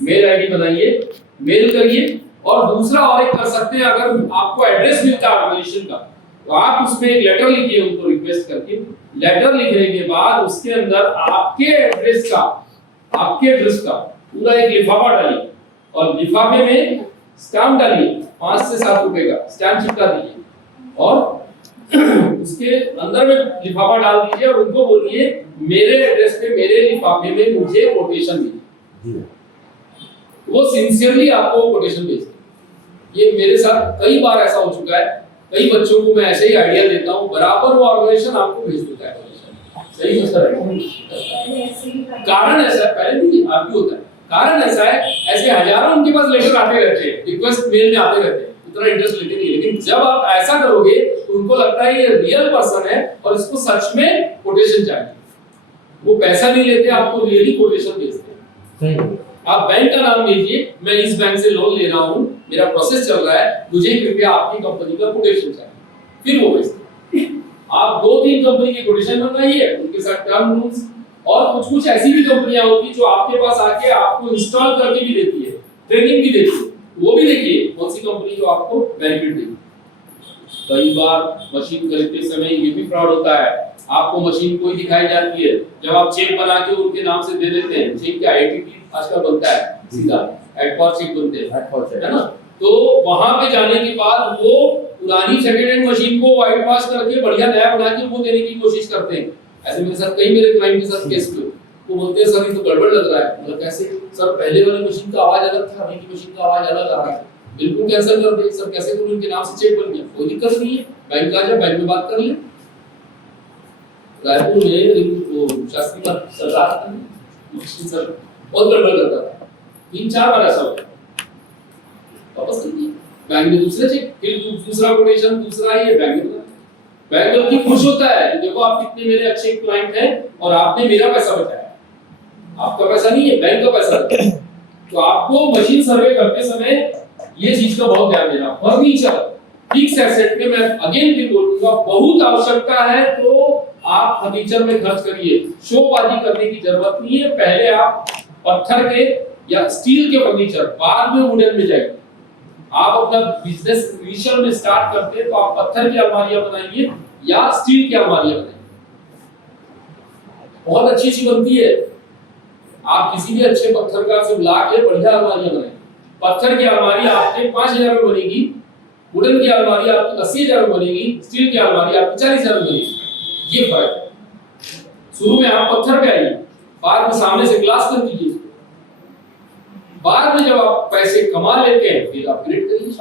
मेल आईडी बनाइए, मेल करिए। और दूसरा और एक कर सकते हैं, अगर आपको एड्रेस मिलता है ऑर्गेनाइजेशन का, तो आप उसमें एक लेटर लिखिए उनको रिक्वेस्ट करके। लेटर लिखने के बाद उसके अंदर आपके एड्रेस का पूरा एक लिफाफा डालिए, और लिफाफे में स्टैम्प डालिए, 5 से 7 रुपए का स्टैम्प चिपका दीजिए, और उसके अंदर में लिफाफा डाल दीजिए और उनको बोलिए मेरे एड्रेस पे, मेरे लिफाफे में मुझे कोटेशन दीजिए। वो सिंसियरली आपको कोटेशन भेजते हैं। ये मेरे साथ कई बार ऐसा हो चुका है कई बच्चों को मैं ऐसे ही आइडिया देता हूँ, बराबर वो ऑर्गेनाइजेशन आपको भेज देता है। सही है सर? पहले ऐसे ही था। कारण ऐसा है, पहले भी आगे होता है, कारण ऐसा है, ऐसे हजारों उनके पास लेटर आते रहते हैं, रिक्वेस्ट मेल में आते रहते हैं, उतना इंटरेस्ट लेते नहीं है। लेकिन जब आप ऐसा करोगे तो उनको लगता है ये रियल पर्सन है और इसको सच में कोटेशन चाहिए। वो पैसा नहीं लेते, आपको रियली कोटेशन भेजते हैं। सही। आप बैंक का नाम लीजिए, मैं इस बैंक से लोन ले रहा हूँ, मेरा प्रोसेस चल रहा है, मुझे कृपया आपकी कंपनी का कोटेशन चाहिए, फिर वो भेजते हैं। आप 2-3 कंपनी के कोटेशन बनाइए, उनके साथ टर्म रूल्स, और कुछ ऐसी भी कंपनियां होती जो आपके पास आके आपको इंस्टॉल करके भी देती है, ट्रेनिंग भी देती है, वो भी देखिए कौन सी कंपनी जो आपको बेनिफिट देगी। कई बार मशीन खरीदते समय ये भी फ्रॉड होता है, आपको मशीन कोई दिखाई जाती है, जब आप चेक बना के उनके नाम से दे देते हैं, चेक क्या एटीपी आजकल बनता है, सीधा एडवांस चेक बनते हैं, है ना? तो वहां पे जाने के बाद वो पुरानी सेकंड हैंड मशीन को व्हाइट वॉश करके बढ़िया नया बना के वो देने की कोशिश करते हैं। ऐसे मेरे साथ कई मेरे क्लाइंट के साथ केस हुए, वो बोलते हैं सर ये तो गड़बड़ लग रहा है। मतलब कैसे? सर पहले वाली मशीन का आवाज अलग था, अभी की मशीन का आवाज अलग आ रहा है, बिल्कुल कैंसिल कर दे। सर कैसे? तुम उनके नाम से चेक बन गया, कोई दिक्कत नहीं है, बैंक आ जाओ, बैंक में बात कर ले। रायपुर में वो शास्त्री का सरदार था, सर बहुत गड़बड़ करता था, 3-4 बार ऐसा हुआ, वापस कर दिया बैंक में दूसरे चेक, फिर दूसरा कोटेशन, दूसरा ये बैंक में। बैंक जल्दी खुश होता है कि देखो आप कितने मेरे अच्छे क्लाइंट हैं और आपने मेरा पैसा बचाया, आपका पैसा नहीं है, बैंक का पैसा है। तो आपको मशीन सर्वे करते समय ये चीज का बहुत ध्यान देना। फर्नीचर फिक्स एसेट में मैं अगेन भी बोलूंगा, बहुत आवश्यकता है तो आप फर्नीचर में खर्च करिए, शोबाजी करने की जरूरत नहीं है। पहले आप पत्थर के या स्टील के फर्नीचर, बाद में वुडन में जाइए। आप अपना बिजनेस इनिशियल में स्टार्ट करते हैं तो आप पत्थर की अलमारियां बनाइए या स्टील की अलमारियां बनाइए, बहुत अच्छी चीज बनती है। आप किसी भी अच्छे पत्थर का से ला के बढ़िया अलमारियां बनाइए। पत्थर की अलमारी आपके 5,000 में बनेगी, वुडन की अलमारी आपकी 80,000 में बनेगी, स्टील की अलमारी आपकी 40,000 में बनेगी। ये फर्क है। शुरू में आप पत्थर पे आइए, बाद में सामने से ग्लास कर दीजिए, बाद में जब आप पैसे कमा लेते हैं फिर अपग्रेड करिए।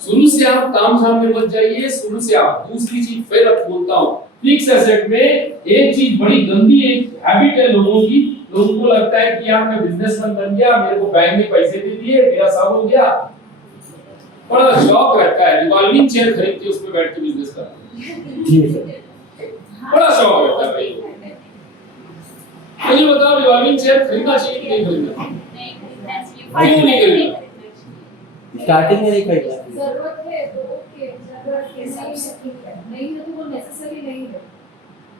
शुरू से आप तामझाम में मत जाइए, शुरू से आप दूसरी चीज फिर अब बोलता हूँ, फिक्स एसेट में एक चीज बड़ी गंदी एक हैबिट है लोगों की। लोगों को लगता है कि यार मैं बिजनेसमैन बन गया, मेरे को बैंक में पैसे दे दिए, मेरा सब हो गया। बड़ा शौक रहता है रिवॉल्विंग चेयर खरीद के उसमें बैठ के बिजनेस करना, जी सर। बड़ा शौक रहता है भाई। मुझे बताओ रिवॉल्विंग चेयर खरीदना चाहिए कि नहीं खरीदना? क्यों नहीं खरीदना? स्टार्टिंग में नहीं खरीदना। जरूरत है तो ओके, जरूरत के हिसाब से ठीक है, नहीं है तो वो नेसेसरी नहीं है।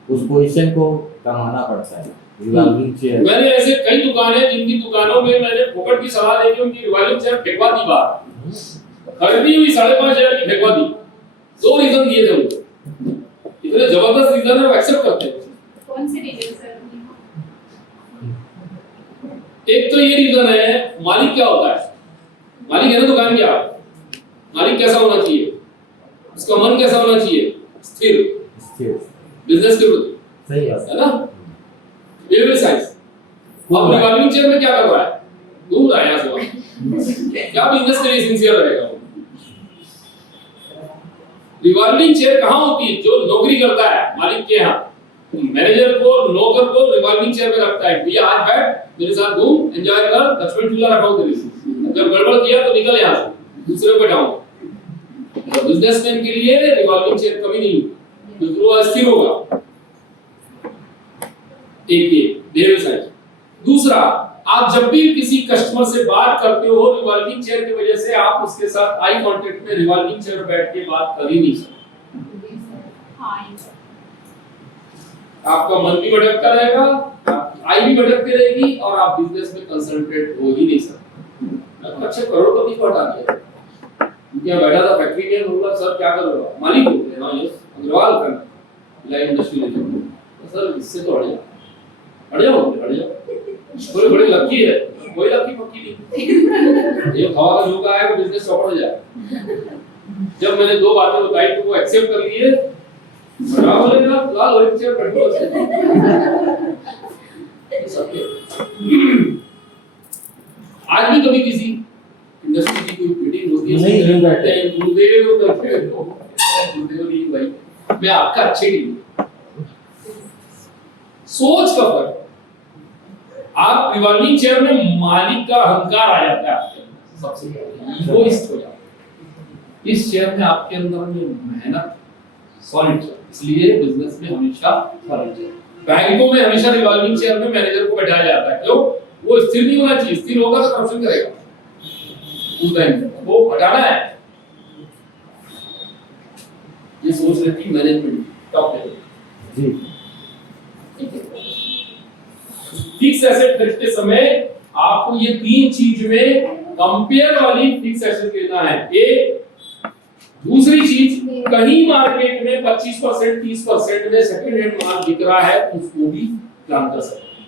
उस पोजीशन को कमाना पड़ता है। रिवॉल्विंग चेयर मैंने ऐसे कई दुकानें जिनकी दुकानों में मैंने फोकट की सलाह देके उनकी रिवॉल्विंग चेयर फेंकवा दी बाहर, खरीदी हुई 5,500 की फेंकवा दी। 2 रीजन दिए थे उनको, इतने जबरदस्त रीजन है वो एक्सेप्ट करते हैं। कौन से रीजन सर? एक तो ये रीजन है, मालिक क्या होता है, मालिक है ना दुकान क्या, मालिक कैसा होना चाहिए, उसका मन कैसा होना चाहिए, स्थिर बिजनेस के प्रति, सही है ना? Behaviour science. अब रिवॉल्विंग चेयर में क्या कर रहा है, घूम रहा है यहाँ से, क्या बिजनेस के लिए सिंसियर रहेगा? रिवॉल्विंग चेयर कहाँ होती है? जो नौकरी करता है मालिक के यहाँ, मैनेजर को, नौकर को रिवॉल्विंग चेयर में रखता है, भैया आज बैठ मेरे साथ घूम, एंजॉय कर, लक्ष्मण झूला रखा हूं तेरे से, जब गड़बड़ किया तो निकल यहाँ से, दूसरे को बैठाऊं। तो बिजनेसमैन के लिए रिवॉल्विंग चेयर कभी नहीं, दूसरा अस्थिर होगा। एक ये बिहेवियर साइंस। दूसरा, आप जब भी किसी कस्टमर से बात करते हो रिवॉल्विंग चेयर की वजह से, आप उसके साथ आई कांटेक्ट में रिवॉल्विंग चेयर पर बैठ के बात कर ही नहीं सकते। आपका मन भी भटकता रहेगा, आई भी भटकती रहेगी और आप बिजनेस में कंसंट्रेट हो ही नहीं सकते। अच्छे करोड़पति को हटा दिया, क्या बैठा था फैक्ट्री में, बोला सर क्या कर रहे हो? मालिक बोलते हैं हाँ यस अग्रवाल का लाइन इंडस्ट्री में, सर इससे तो हट जाओ बड़े बड़े लकी है, कोई लकी पक्की नहीं, ये हवा का झोंका है वो बिजनेस चौपट हो जाए। जब मैंने 2 बातें बताई तो वो एक्सेप्ट कर लिए, लाल और चेयर बैठो आज भी कभी किसी इंडस्ट्री की कोई मीटिंग होती है नहीं बैठते। गुरुदेव करते हो गुरुदेव नहीं भाई, मैं आपका अच्छे के लिए, सोच का फर्क। आप रिवॉल्विंग चेयर में मालिक का अहंकार आ जाता है आपके अंदर, सबसे पहले ईगोइस्ट हो जाता है। इस चेयर में आपके अंदर में मेहनत सॉलिड है, इसलिए बिजनेस में हमेशा सॉलिड है। बैंकों में हमेशा रिवॉल्विंग चेयर में मैनेजर को बैठाया जाता है, क्यों? वो स्थिर नहीं होना चाहिए, स्थिर होगा तो करप्शन करेगा, उस बैंक को हटाना है। ये सोच रहती है मैनेजमेंट टॉप लेवल जी। फिक्स एसेट खरीदते समय आपको ये तीन चीज में कंपेयर वाली फिक्स एसेट लेना है। एक, दूसरी चीज, कहीं मार्केट में 25% 30% में सेकंड हैंड माल बिक रहा है, उसको भी प्लान कर सकते हैं,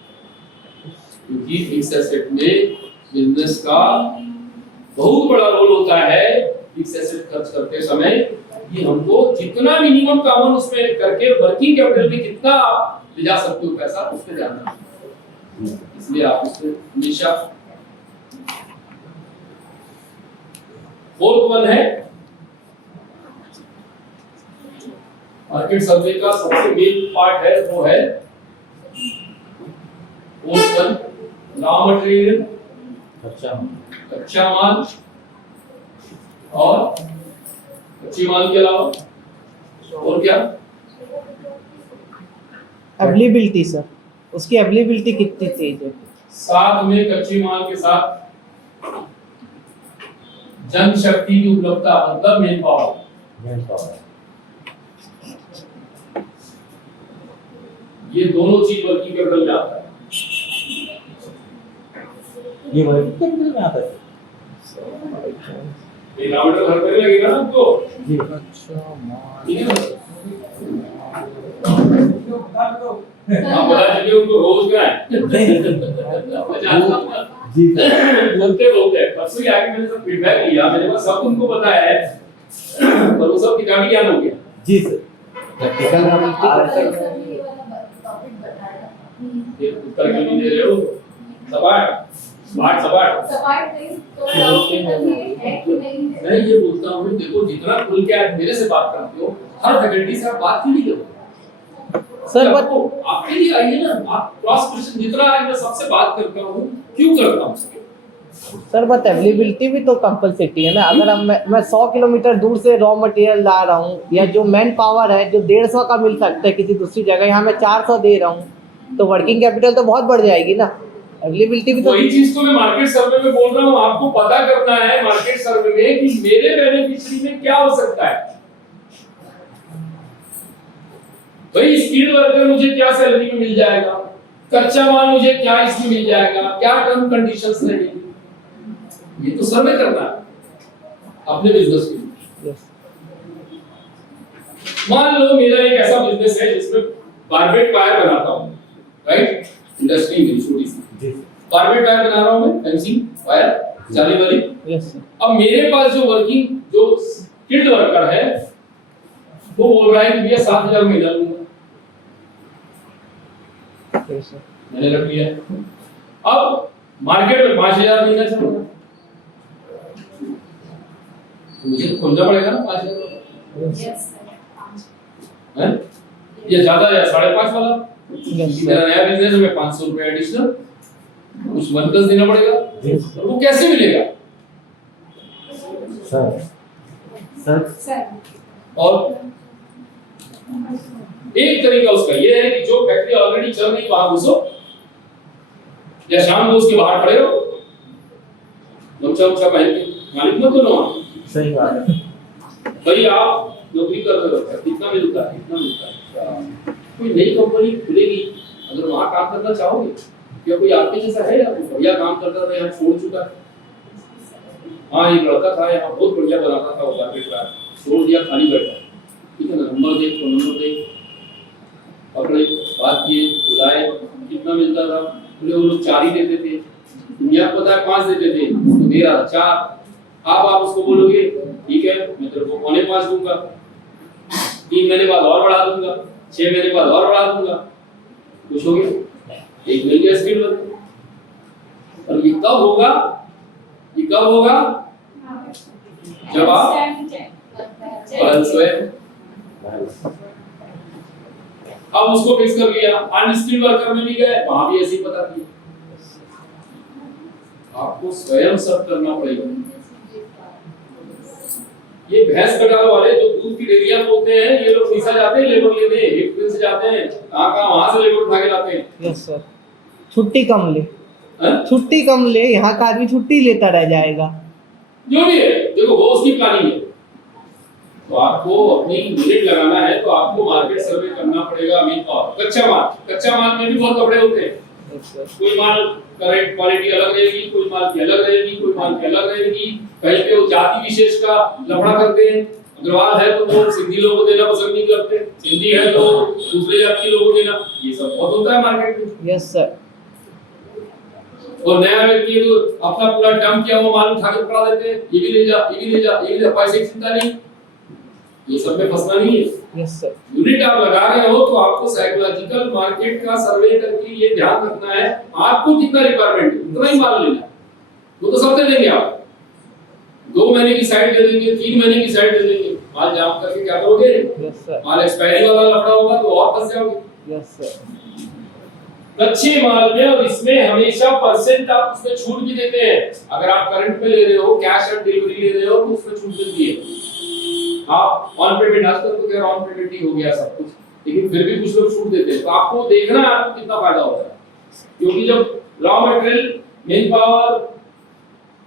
क्योंकि फिक्स एसेट में बिजनेस का बहुत बड़ा रोल होता है। फिक्स एसेट खर्च करते समय ये हमको जितना मिनिमम कॉमन उसमें करके वर्किंग कैपिटल में कितना ले जा सकते हो पैसा, उस पे ध्यान रखना। इसलिए आप उसमें हमेशा। फोर्थ वन है मार्केट सर्वे का सबसे मेन पार्ट है, वो है फोर्थ वन, रॉ मटेरियल, कच्चा माल, और कच्चे माल के अलावा और क्या? अवेलेबिलिटी सर, उसकी अवेलेबिलिटी कितनी तेज है? साथ में कच्चे माल के साथ जनशक्ति की उपलब्धता, मतलब मेन पावर। ये दोनों चीज वर्किंग कैपिटल में आता है। ये वर्किंग कैपिटल में आता है। ये किलोमीटर हर पे लगेगा ना आपको जी। अच्छा माल, ठीक है ना? आप बता दीजिए उनको रोज का है जी बोलते बोलते हैं। परसों ही आके मैंने सब फीडबैक लिया, मेरे पास सब उनको बताया है, पर वो सब किताबी ज्ञान हो गया। जी सर, प्रैक्टिकल में आ रहा है। ये उत्तर क्यों नहीं दे रहे हो? सपाट नहीं तो है कि नहीं है? मैं ये बोलता हूँ, देखो जितना खुल के आप मेरे से बात करते हो, हर फैकल्टी से आप बात क्यों नहीं करते? सर आपको आपके लिए आइए ना, आप क्रॉस क्वेश्चन जितना आज मैं सबसे बात करता हूँ, क्यों करता हूँ? सर बट अवेलेबिलिटी भी तो कंपलसरी है ना। अगर हम मैं 100 किलोमीटर दूर से रॉ मटेरियल ला रहा हूँ, या जो मैन पावर है जो 150 का मिल सकता है किसी दूसरी जगह, यहाँ मैं 400 दे रहा हूँ, तो वर्किंग कैपिटल तो बहुत बढ़ जाएगी ना। अवेलेबिलिटी भी तो वही चीज तो मैं मार्केट सर्वे में बोल रहा हूँ, आपको पता करना है मार्केट सर्वे में कि मेरे बेनिफिशियरी में क्या हो सकता है। भाई स्किल्ड वर्कर मुझे क्या सैलरी में मिल जाएगा, कच्चा माल मुझे क्या इसमें मिल जाएगा, क्या टर्म कंडीशंस रहेंगी, ये तो सर्वे करना है अपने बिजनेस के लिए। मान लो मेरा एक ऐसा बिजनेस है जिसमें बारबेट वायर बनाता हूँ, राइट? इंडस्ट्री में छोटी सी बारबेट वायर बना रहा हूँ मैं, फेंसिंग वायर जाली वाली। यस अब मेरे पास जो वर्किंग जो स्किल्ड वर्कर है वो बोल रहा है कि भैया 7,000 महीना लूंगा, सर। मैंने रख लिया। अब मार्केट में 5,000 महीना चल रहा है, मुझे तो खोलना पड़ेगा ना 5,000 यस है, ये ज्यादा या 5.5 वाला। यस मेरा नया बिजनेस है, मैं 500 रुपए एडिशनल कुछ वर्कर्स देना पड़ेगा, और वो कैसे मिलेगा? सर और एक तरीका उसका ये है कि जो फैक्ट्री ऑलरेडी चल रही वहां घुसो, या शाम को उसके बाहर खड़े हो, गमछा उमछा पहन के, मालिक मत बनो आप। सही बात है। भाई आप नौकरी कर रहे हो, कितना मिलता है, कितना मिलता है? कोई नई कंपनी खुलेगी, अगर वहां काम करना चाहोगे, क्या कोई आपके जैसा है या बढ़िया काम करता था यहाँ छोड़ चुका है? हाँ एक लड़का था यहाँ बहुत बढ़िया बनाता था, वो मार्केट का छोड़ दिया, खाली बैठा, ठीक है ना? नंबर दे, फोन नंबर दे, पकड़े, बात किए, बुलाए, कितना मिलता था? बोले वो लोग 4 ही देते थे, दुनिया को पता है 5 देते थे, तो दे रहा 4। अब आप उसको बोलोगे ठीक है मैं तेरे को 4.25 दूंगा, 3 महीने बाद और बढ़ा दूंगा, 6 महीने बाद और बढ़ा दूंगा, खुश हो गए, एक मिल गया स्किल वर्कर। और ये कब होगा? ये कब होगा? जब आप स्वयं अब उसको फिक्स कर लिया, अनस्किल्ड वर्कर में भी गए, वहां भी ऐसे ही पता किया। आपको स्वयं सब करना पड़ेगा। ये भैंस कटाल वाले जो दूध की डेयरियां खोलते हैं, ये लोग पैसा जाते हैं लेबर लेने, एक दिन से जाते हैं, कहां वहां से लेबर उठा के लाते हैं। यस सर, छुट्टी कम ले, छुट्टी कम ले, यहाँ का आदमी छुट्टी लेता रह जाएगा। जो भी है, देखो वो उसकी प्लानिंग है। तो आपको अपनी यूनिट लगाना है तो आपको मार्केट सर्वे करना पड़ेगा। कच्चा माल में भी बहुत कपड़े होते हैं। कोई माल करेक्ट क्वालिटी अलग रहेगी, कोई माल की अलग रहेगी, कोई माल की अलग रहेगी। कहीं पे वो जाति विशेष का लफड़ा करते हैं। अग्रवाल है तो वो सिंधी लोगों को देना पसंद नहीं करते, सिंधी है तो दूसरे जाति के लोगों को देना, ये सब बहुत होता है मार्केट में। Yes sir. और नया व्यक्ति है तो अपना पूरा टर्म किया वो माल उठा के पकड़ा देते हैं, ये भी ले जा, ये भी ले जा, ये भी ले जा, पैसे की चिंता नहीं। ये सब में फंसना नहीं है। Yes sir. यूनिट आप लगा रहे हो तो आपको साइकोलॉजिकल मार्केट का सर्वे करके ये ध्यान रखना है आपको कितना रिक्वायरमेंट है, उतना ही माल लेना। वो तो सब दे देंगे आप, 2 महीने की साइड दे देंगे, 3 महीने की साइड दे देंगे, माल जाम करके क्या करोगे? Yes sir. माल एक्सपायरी वाला लफड़ा होगा तो और फंस जाओगे। Yes sir. कच्चे माल में और इसमें हमेशा परसेंट आप उसमें छूट भी देते हैं। अगर आप करंट पे ले रहे हो, कैश ऑन डिलीवरी ले रहे हो तो उसमें छूट मिलती है। आप ऑन पेमेंट, आजकल तो क्या ऑन पेमेंट ही हो गया सब कुछ, लेकिन फिर भी कुछ लोग छूट देते हैं। तो आपको देखना है आपको कितना फायदा होता है, क्योंकि जब raw material, man power,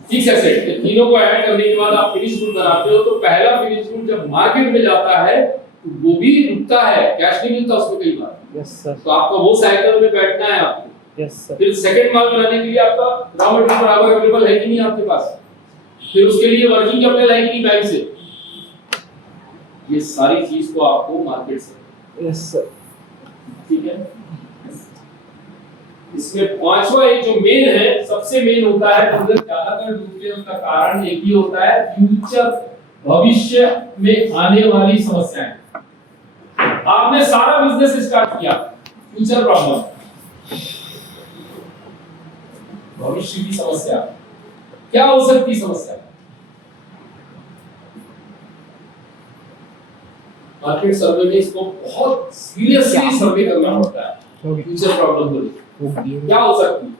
fix asset, इन तीनों को ऐड करने के बाद आप फिनिश गुड बनाते हो, तो पहला फिनिश गुड जब मार्केट में जाता है तो वो भी रुकता है, कैश नहीं मिलता उसमें कई बार। Yes sir. तो आपको वो साइकिल में बैठना है आपको। Yes sir. फिर सेकंड माल बनाने के लिए आपका रॉ मटेरियल बराबर अवेलेबल है कि नहीं आपके पास, फिर उसके लिए वर्किंग कैपिटल है कि नहीं बैंक से, ये सारी चीज को आपको मार्केट से। Yes sir. ठीक है। इसमें पांचवा एक जो मेन है, सबसे मेन होता है, बिजनेस ज्यादातर डूबने का कारण एक ही होता है, फ्यूचर, भविष्य में आने वाली समस्याएं। आपने सारा बिजनेस स्टार्ट किया, फ्यूचर प्रॉब्लम, भविष्य की समस्या, क्या हो सकती समस्या? मार्केट सर्वे में इसको बहुत सीरियसली सर्वे करना पड़ता है। फ्यूचर प्रॉब्लम को क्या हो सकती है?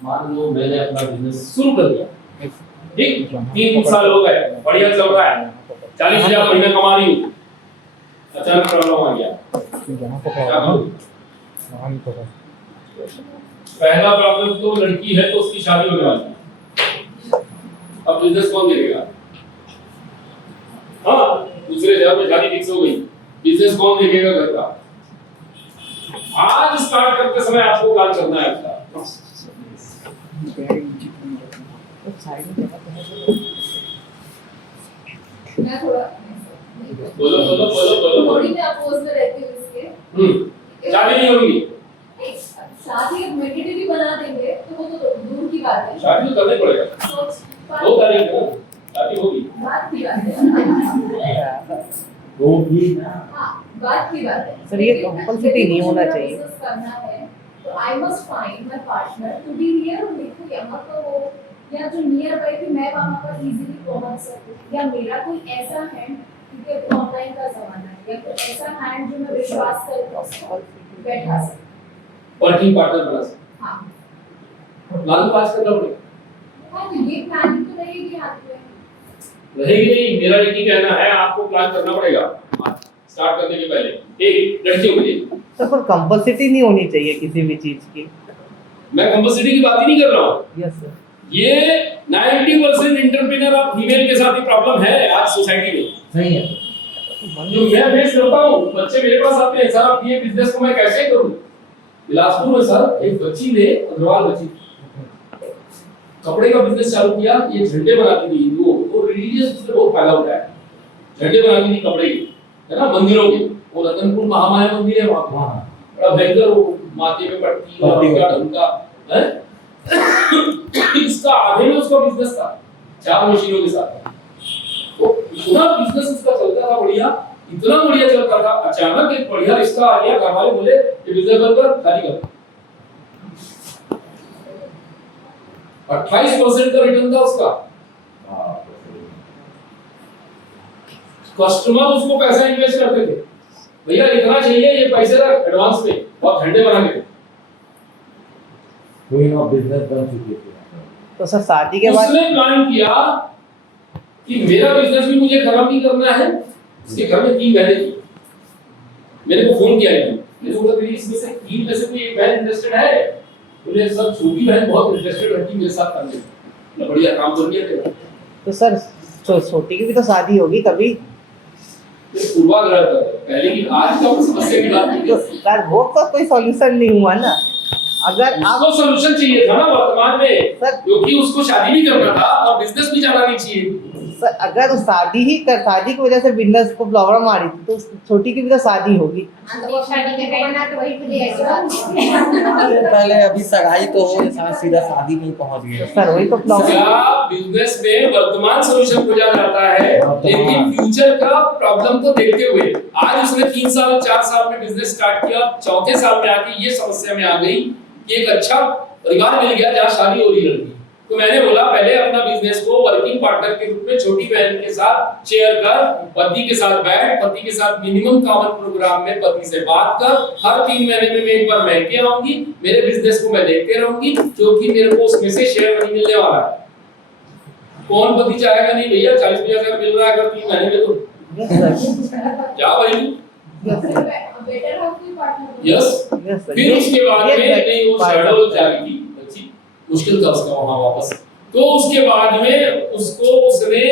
मान लो मैंने अपना बिजनेस शुरू कर दिया, ठीक, 3 साल हो गए, बढ़िया चल रहा है, 40,000 महीना कमा रही हूँ, अचानक प्रॉब्लम आ गया, क्या करूं? पहला प्रॉब्लम तो लड़की है तो उसकी शादी होने वाली है, अब बिजनेस कौन देखेगा? हाँ, दूसरे शहर में शादी फिक्स हो गई, बिजनेस कौन देखेगा घर का? आज स्टार्ट करते समय आपको काम करना है आपका। मैं थोड़ा बोलो। थोड़ी मैं अपोज में रहती हूँ इसके। शादी नहीं होगी, शादी मेडिटेटिव बना देंगे तो वो तो दूर की बात है। शादी तो करना पड़ेगा, 2 तारीख को शादी होगी, बात की बात है, वो भी हाँ बात की बात है। सर ये कंपल्सरी नहीं होना चाहिए। करना है तो I must find my partner to be near, और देखो यहाँ पर हो या जो नियर बाय कि मैं वहाँ पर इजीली पहुँच सकूँ, या मेरा कोई ऐसा हैंड, क्योंकि ऑनलाइन का जमाना है, या कोई ऐसा हैंड जो मैं विश्वास कर बैठा सकूँ, वर्किंग पार्टनर बना सकते। हाँ प्लान तो आज करना पड़ेगा। हाँ, तो ये प्लानिंग तो रहेगी हाथ में, रहेगी नहीं, मेरा एक ही कहना है आपको प्लान करना पड़ेगा स्टार्ट करने के पहले। एक लड़कियों के लिए सर पर कंपल्सिटी नहीं होनी चाहिए किसी भी चीज की। मैं कंपल्सिटी की बात ही नहीं कर रहा हूँ। Yes sir. ये 90% एंटरप्रेन्योर और फीमेल के साथ ही प्रॉब्लम है आज सोसाइटी में। सही है। जो मैं फेस करता हूँ, बच्चे मेरे पास आते हैं, सर अब ये बिजनेस को मैं कैसे करूँ? बिलासपुर में सर एक बच्ची ने, अग्रवाल बच्ची, कपड़े का बिजनेस चालू किया, ये झंडे बनाती थी हिंदुओं को, रिलीजियस उससे बहुत फायदा होता है, झंडे बनाती थी कपड़े के, है ना, मंदिरों के, वो रतनपुर महामाया मंदिर है वहाँ पे, बड़ा भयंकर, वो माथे पे पट्टी और क्या ढंका है। इसका आधे में उसका बिजनेस था 4 मशीनों के साथ, तो इतना बिजनेस उसका चलता था बढ़िया, इतना बढ़िया चलता था, अचानक एक बढ़िया रिश्ता आ गया, घर वाले बोले ये बिजनेस बंद कर, खाली कर। 28% का रिटर्न था उसका, कस्टमर उसको पैसा इन्वेस्ट करते थे, भैया इतना चाहिए, ये पैसे रख एडवांस में और झंडे बना के। क्वीन ऑफ बिजनेस बन चुकी थी। तो सर शादी के बाद उसने प्लान किया कि मेरा बिजनेस भी मुझे खराब नहीं करना है। उसके घर में 3 बहनें थी, मेरे को फोन किया है, मैंने बोला मेरी इसमें से 3 में से कोई एक बहन इंटरेस्टेड है? बोले सब छोटी बहन बहुत इंटरेस्टेड रहती मेरे साथ करने में, बढ़िया काम कर लिया तेरा। तो सर छोटी की भी तो शादी होगी कभी। ये पूर्वाग्रह था पहले की, आज का समस्या की बात नहीं तो है। सर वो तो कोई सॉल्यूशन नहीं हुआ ना। अगर आप उसको सॉल्यूशन चाहिए था ना वर्तमान में, सर क्योंकि उसको शादी भी करना था और बिजनेस भी चलानी चाहिए। सर अगर शादी की वजह से बिजनेस को प्रॉब्लम आ रही थी तो छोटी की भी तो शादी होगी। पहले अभी सगाई तो हो, इंसान सीधा शादी में पहुंच गए। सर वही तो प्रॉब्लम। क्या बिजनेस में वर्तमान सॉल्यूशन खोजा जाता है, लेकिन फ्यूचर का प्रॉब्लम को देखते हुए। आज उसने 3 साल 4 साल में बिजनेस स्टार्ट किया, चौथे साल में आके ये समस्या में आ गई कि एक अच्छा परिवार मिल गया जहाँ शादी हो रही लड़की। तो मैंने बोला पहले अपना बिजनेस को वर्किंग पार्टनर के रूप में छोटी बहन के साथ शेयर कर, पति के साथ बैठ, पति के साथ मिनिमम कॉमन प्रोग्राम में पति से बात कर। हर 3 महीने में मैं एक बार मैं के आऊंगी, मेरे बिजनेस को मैं देखते रहूंगी, क्योंकि मेरे को उसमें से शेयर नहीं मिलने वाला है। कौन पति चाहेगा नहीं भैया, 40-50 हजार मिल रहा है अगर 3 महीने में, तो जा भाई। यस। फिर उसके बाद में नहीं वो शैडो जाएगी, अच्छी मुश्किल था उसका वहां वापस। तो उसके बाद में उसको उसने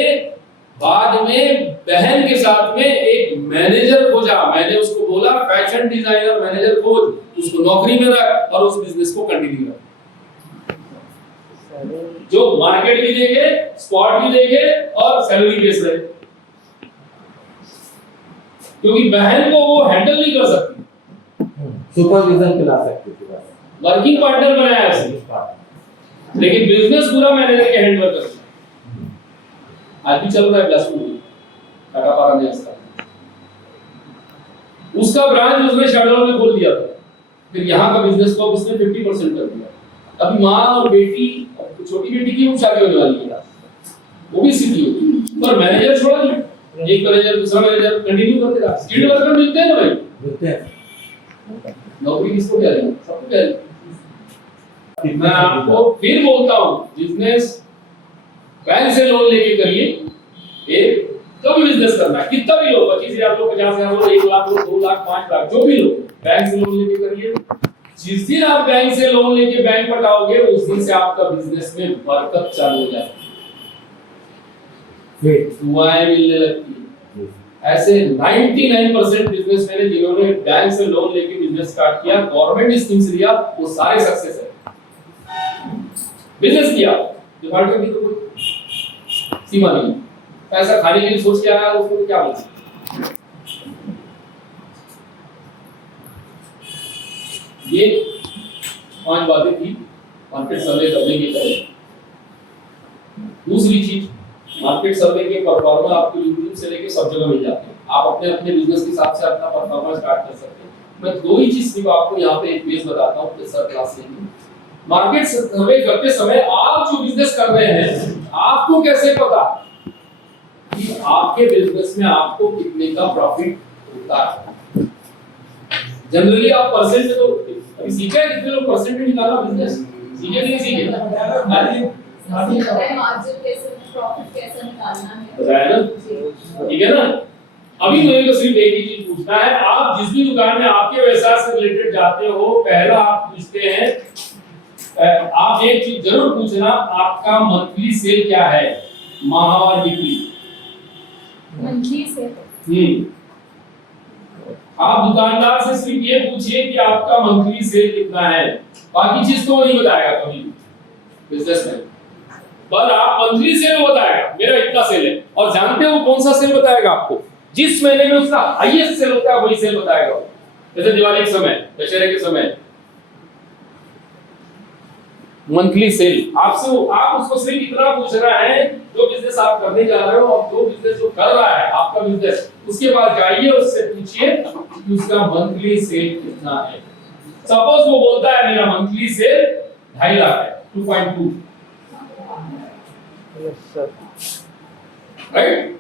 बाद में बहन के साथ में एक मैनेजर खोजा। मैंने उसको बोला फैशन डिजाइनर मैनेजर खोज, उसको नौकरी में रख और उस बिजनेस को कंटिन्यू कर, जो मार्केट भी देखे, स्पॉट भी देखे और सैलरी बेस रहे, क्योंकि बहन को वो हैंडल नहीं कर सकती, सुपरविजन पे ला सकते थे बस। वर्किंग पार्टनर बनाया उसने, लेकिन बिजनेस पूरा मैनेजर के हैंडल कर सकता। आज भी चल रहा है बिलासपुर में, टाटापारा में उसका ब्रांच उसने शेड्यूल में खोल दिया था। फिर यहाँ का बिजनेस को उसने 50% कर दिया। अभी माँ और बेटी, छोटी बेटी की शादी होने वाली है, वो भी सिटी होगी, पर मैनेजर छोड़ा नहीं, एक मैनेजर दूसरा मैनेजर कंटिन्यू करते रहा। स्किल्ड वर्कर मिलते हैं ना भाई, मिलते हैं। नौकरी किसको क्या देंगे, सबको क्या देंगे। मैं आपको फिर बोलता हूँ, बिजनेस बैंक से लोन लेके करिए। एक जो भी बिजनेस करना है, कितना भी लो, 25,000 लो, 50,000 लो, 1 लाख लो, 2 लाख, 5 लाख, जो भी लो, बैंक से लोन लेके करिए। जिस दिन आप बैंक से लोन लेके बैंक पटाओगे, उस दिन से आपका बिजनेस में बरकत चालू हो जाएगी, दुआएं मिलने लगती है। ऐसे 99% बिजनेसमैन है जिन्होंने बैंक से लोन लेके बिजनेस स्टार्ट किया, गवर्नमेंट स्कीम्स लिया, वो सारे सक्सेस है। बिजनेस किया, डिफॉल्ट करने की तो कोई सीमा नहीं, पैसा खाने के लिए सोच के आया उसको क्या बोलते। ये 5 बातें थी मार्केट सर्वे करने की तरह। दूसरी चीज, मार्केट सर्वे के परफॉर्मर आपको यूट्यूब से लेके सब जगह मिल जाते हैं, आप अपने अपने बिजनेस के हिसाब से अपना परफॉर्मेंस स्टार्ट कर सकते हैं। मैं 2 ही चीज सिर्फ आपको यहाँ पे एक पेज बताता हूँ सर क्लास से। मार्केट सर्वे करते समय आप जो बिजनेस कर रहे हैं, आपको कैसे पता कि आपके बिजनेस में आपको कितने का प्रॉफिट होता है। जनरली आप परसेंट तो अभी सीखे हैं, कितने लोग परसेंट में निकाला बिजनेस सीखे नहीं सीखे, मार्जिन कैसे, प्रॉफिट कैसे निकालना है, बताया ना, ठीक है ना। अभी मुझे तो सिर्फ एक ही चीज पूछना है, आप जिस भी दुकान में आपके व्यवसाय से रिलेटेड जाते हो, पहला आप पूछते हैं, आप एक चीज जरूर पूछना, आपका मंथली सेल क्या है, माहवार बिक्री मंथली सेल। आप दुकानदार से सिर्फ ये पूछिए कि आपका मंथली सेल कितना है, बाकी चीज तो नहीं बताएगा कभी बिजनेस में, पर आप मंथली सेल बताएगा मेरा इतना सेल है। और जानते हो कौन सा सेल बताएगा आपको, जिस महीने में उसका हाईएस्ट सेल होता है वही सेल बताएगा। जैसे दिवाली के समय, दशहरे के समय मंथली सेल आपसे, आप उसको सिर्फ इतना पूछ रहा है जो बिजनेस आप करने जा रहे हो और जो बिजनेस जो कर रहा है आपका बिजनेस, उसके बाद जाइए उससे पूछिए कि उसका मंथली सेल कितना है। सपोज वो बोलता है मेरा मंथली सेल 2.5 लाख है, 2.2, राइट।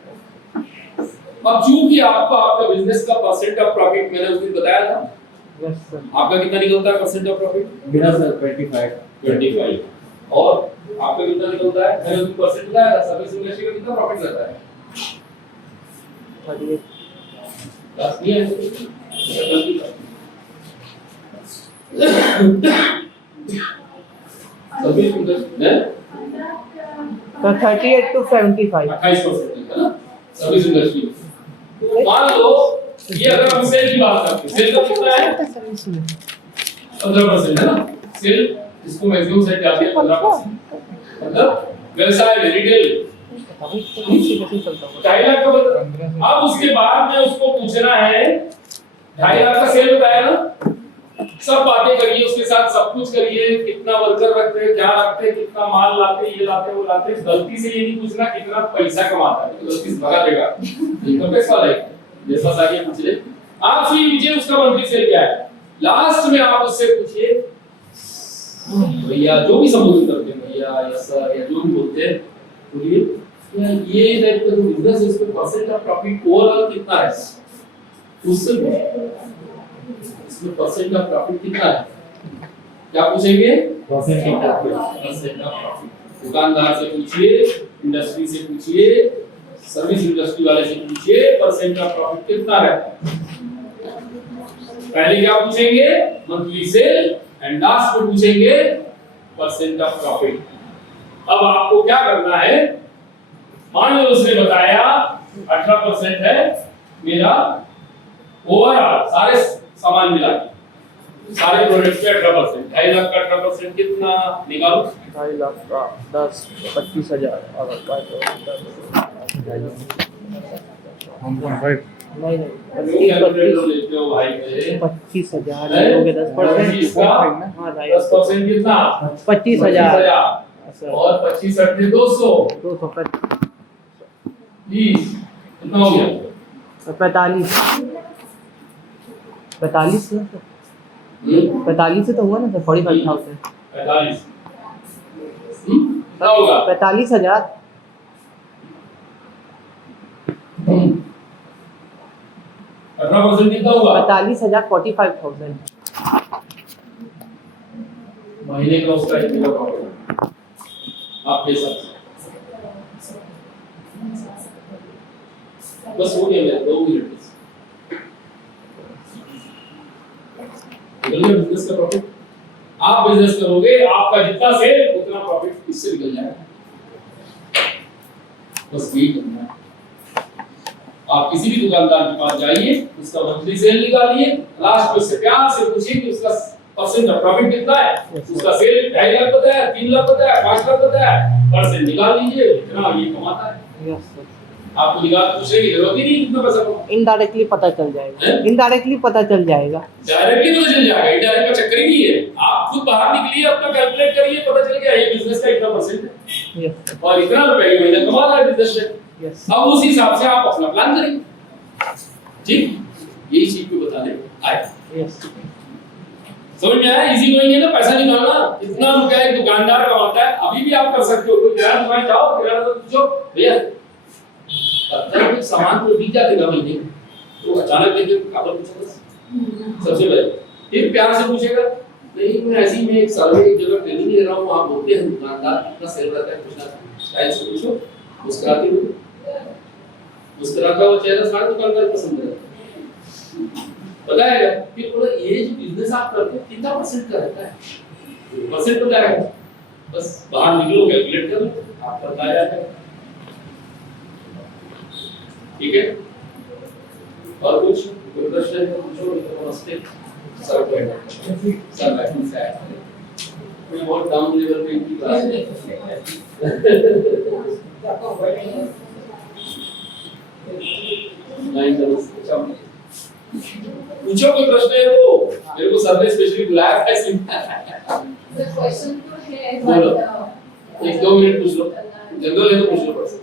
अब चूंकि आपको आपका बिजनेस का परसेंट ऑफ प्रॉफिट मैंने उस दिन बताया था, यस सर। आपका कितना निकलता है परसेंट ऑफ प्रॉफिट? मेरा सर 25 और आपका कितना निकलता है? मैंने उसको परसेंट बताया था, सर्विस इंडस्ट्री का कितना प्रॉफिट रहता है? 38 10 नहीं है सर्विस इंडस्ट्री में तो 38 to 75 28% है ना सर्विस इंडस्ट्री। तो मान लो ये अगर हम सेल की बात करते हैं, सेल का कितना है? 15% है ना सेल, इसको मैक्सिमम सेल क्या है 15%, मतलब व्यवसाय में रिटेल 2.5 लाख का बता। अब उसके बाद में उसको पूछना है 2.5 लाख का सेल बताया ना, सब बातें करिए उसके साथ, सब कुछ करिए, कितना वर्कर रखते हैं, क्या रखते हैं, कितना माल लाते हैं, ये लाते हैं वो लाते हैं। गलती से ये नहीं पूछना कितना पैसा कमाता है, तो गलती से भगा देगा इनकम टैक्स वाला है। जैसा सारी पूछ ले आप से पूछिए उसका मंथली सेल क्या है, लास्ट में आप उससे पूछिए भैया जो भी संबोधित करते हैं भैया या सर या जो भी बोलते हैं, बोलिए ये टाइप का जो बिजनेस है उसमें परसेंट ऑफ प्रॉफिट ओवरऑल कितना है, उससे इसमें परसेंट ऑफ प्रॉफिट कितना है, क्या पूछेंगे? Percent of percent of profit. दुकानदार से पूछिए, इंडस्ट्री से पूछिए, सर्विस इंडस्ट्री वाले से पूछिए परसेंट ऑफ प्रॉफिट कितना रहता है। पहले क्या पूछेंगे? मंथली सेल, एंड लास्ट में पूछेंगे परसेंट ऑफ प्रॉफिट। अब आपको क्या करना है, मान लो उसने बताया 18% है मेरा ओवरऑल सारे सामान मिला के, सारे प्रोडक्ट पे 18%, 2.5 लाख का 18% कितना निकालो? 2.5 लाख का 10 25 हजार और 1.5 नहीं कैलकुलेटर लेते हो भाई मेरे, 25,000 लोगे 10%। हाँ 10% कितना? 25,000 और 25 अट्ठे 200 20 कितना हो गया? 45 से तो हुआ ना सर 45,000 45 कितना होगा? 45,000 18% कितना होगा? 45,000 45,000 महीने का उसका कितना प्रॉफिट आपके हिसाब से? बस हो गया मेरा 2 मिनट निकल गया बिजनेस का प्रॉफिट। आप बिजनेस करोगे, आपका जितना सेल उतना प्रॉफिट इससे निकल जाएगा। बस यही करना है। आप किसी भी दुकानदार के पास जाइए, उसका मंथली सेल निकालिए, लास्ट में से प्यार से पूछिए कि उसका परसेंट ऑफ प्रॉफिट कितना है, उसका सेल 2.5 लाख बताया, 3 लाख बताया, 5 लाख बताया, परसेंट निकाल लीजिए कितना ये कमाता है। आपको निकाल पूछने की जरूरत ही नहीं कितना पैसा कमाता। इनडायरेक्टली पता चल जाएगा, इनडायरेक्टली पता चल जाएगा, डायरेक्टली तो चल जाएगा, इनडायरेक्ट का चक्कर ही नहीं है। आप खुद बाहर निकलिए, अपना कैलकुलेट करिए, पता चल गया ये बिजनेस का इतना परसेंट है यस और इतना रुपए की महीना कमा रहा है बिजनेस में। यस अब उस हिसाब से आप अपना प्लान करेंगे। ठीक, यही चीज को बताने आए। यस समझ में आया? इजी गोइंग है ना, पैसा निकालना। इतना रुपया एक दुकानदार कमाता है, अभी भी आप कर सकते हो। कोई किराना दुकान जाओ, किराना तो पूछो भैया तब सामान को बिक जाते ना महीने, तो अचानक देखे काबर पूछेगा सबसे पहले, फिर प्यार से पूछेगा नहीं मैं ऐसी में एक सर्वे एक जगह ट्रेनिंग ले रहा हूँ, आप बोलते हैं दुकानदार कितना सेल रहता है, पूछना शायद से पूछो, मुस्कुराते हुए, मुस्कुराता हुआ चेहरा सारे दुकानदार पसंद है, बताएगा। फिर बोला ये जो बिजनेस आप करते हो कितना परसेंट का रहता है, परसेंट बताएगा। बस बाहर निकलो, कैलकुलेट करो, आपका बताया जाएगा। ठीक है, और कुछ कोई प्रश्न है तो पूछो, नहीं तो नमस्ते सर को सर बैठने से आया कोई बहुत डाउन लेवल पे की क्लास है। पूछो कोई प्रश्न है तो, मेरे को सर ने स्पेशली बुलाया था इसलिए। क्वेश्चन तो है बोलो, 1-2 मिनट पूछ लो, जनरल है तो पूछ लो पर्सन,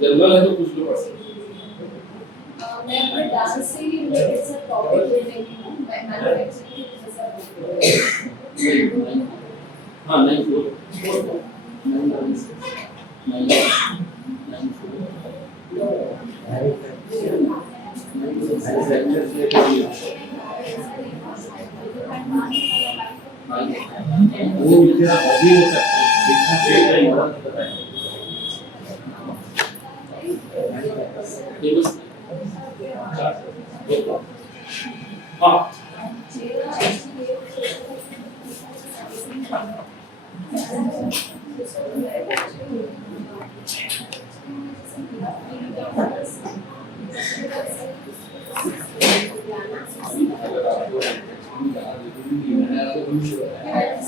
जनरल है तो पूछ लो पर्सन। मैं अपने डांस से ही रिलेटेड सर टॉपिक ले रही हूँ, मैं मैन्युफैक्चरिंग के जैसा। हाँ नहीं बोलो, नहीं वो मेरा हॉबी हो सकता है, देखना चाहिए मॉडल नहीं बताएंगे। ये बस हाँ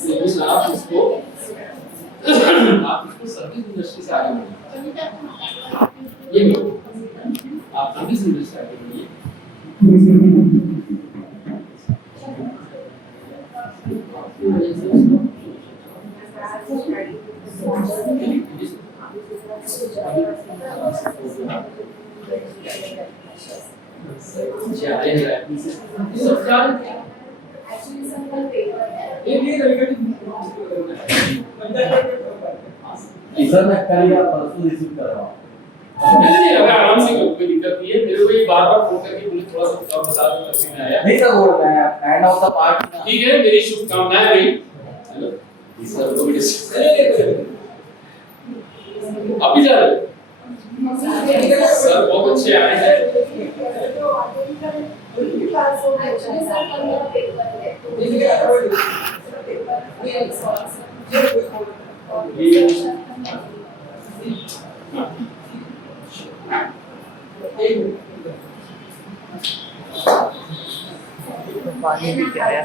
लेकिन आप इसको सर्विस इंडस्ट्री से आगे बढ़िए। ये आप सर्विस इंडस्ट्री आगे बढ़िए। सर मैं कल या परसों रिसीव कर रहा हूँ। नहीं अगर आराम से करो, कोई दिक्कत नहीं है। मेरे को ये बार-बार फोन करके बोले थोड़ा सा कम बता दो करके मैं आया। नहीं सर वो मैं एंड ऑफ द पार्ट। ठीक है, मेरी शुभकामनाएं भाई। हेलो सर को अभी जा रहे हो? सर बहुत अच्छे आए हैं। पानी भी क्या है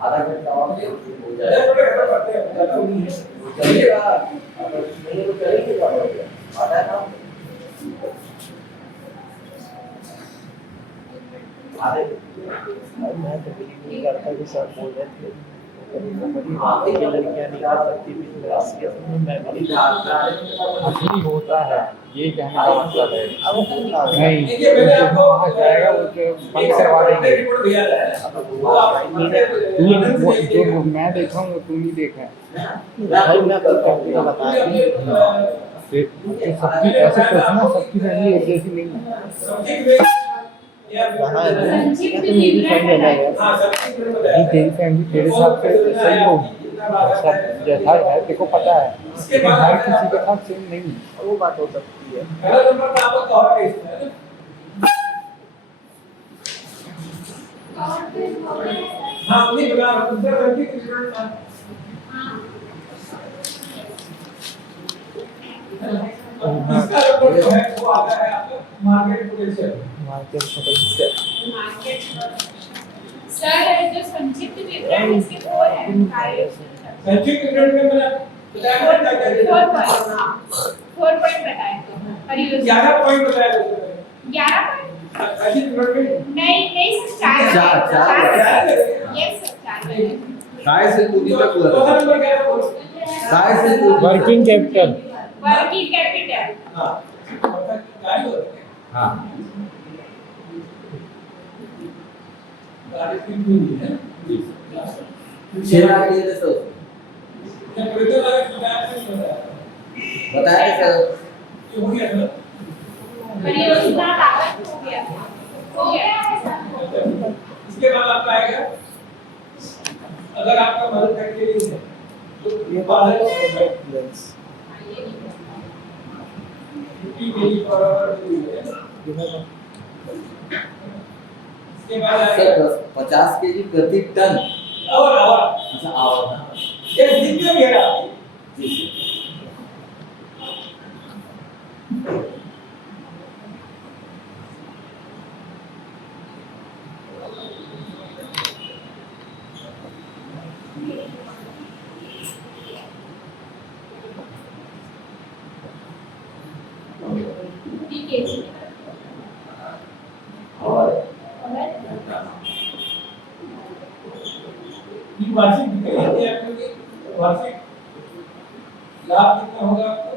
आधा घंटा और हो जाएगा। चलिएगा अगर नहीं तो चलेंगे आता है ना आधे मैं तो बिलीव नहीं करता कि सर बोल रहे थे ये लड़कियां नहीं कर सकती बिजनेस के मैं भी असली होता है, ये कहने का मतलब है। अब होगा नहीं जो वहाँ जाएगा वो जो बंद करवा देंगे। जो मैं देखा हूँ वो तुम नहीं देखा है। भाई मैं अपनी फैमिली का बता रहा हूँ सबकी ऐसे सोचना, सबकी फैमिली एक जैसी नहीं है। वहाँ या तो मेरी फैमिली अलग है नहीं तेरी फैमिली तेरे हिसाब से सही होगी, सब जैसा है तेरे को पता है, लेकिन हर किसी के साथ सेम नहीं है। वो बात हो सकती है। मार्केट पोटेंशियल सर जो संक्षिप्त विवरण है इसके 4 है 5 संक्षिप्त विवरण में मैंने बताया था क्या 4 पॉइंट बताए थे परियोजना 11 पॉइंट बताया था 11 पॉइंट संक्षिप्त विवरण में नहीं सर 4 यस सर 4 काय से पूरी तक हुआ चौथा नंबर क्या है काय से पूरी वर्किंग कैपिटल। वर्किंग कैपिटल हां गाड़ी हो हाँ गाड़ी की नहीं है 6 लाख ये तो क्या प्रेतो लगा बताया सर ये हो गया सर परियोजना लागत हो गया है सर। इसके बाद आपका आएगा अगर आपका मदद करके है तो ये बात है प्रोजेक्ट की मेरी बराबर है उसके बाद आएगा सर 50 केजी प्रति टन। और अच्छा आवर ना। ये जितने भी है आपकी जी सर। और ये वार्षिक बिक्री है आपकी, वार्षिक लाभ कितना होगा आपको?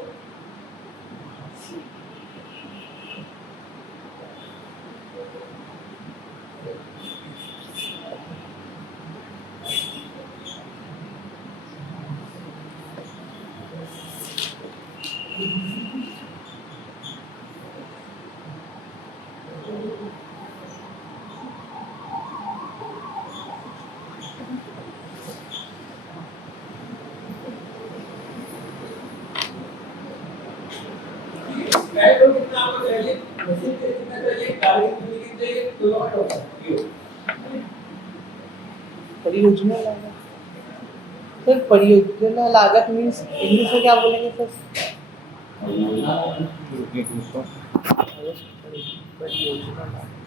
पेट्रोल कितना आपको चाहिए, मशीन के कितना चाहिए, गाड़ी कितनी की चाहिए, किलोमीटर परियोजना लागत, सर परियोजना लागत मीन्स इंग्लिश में क्या बोलेंगे सर? परियोजना लागत।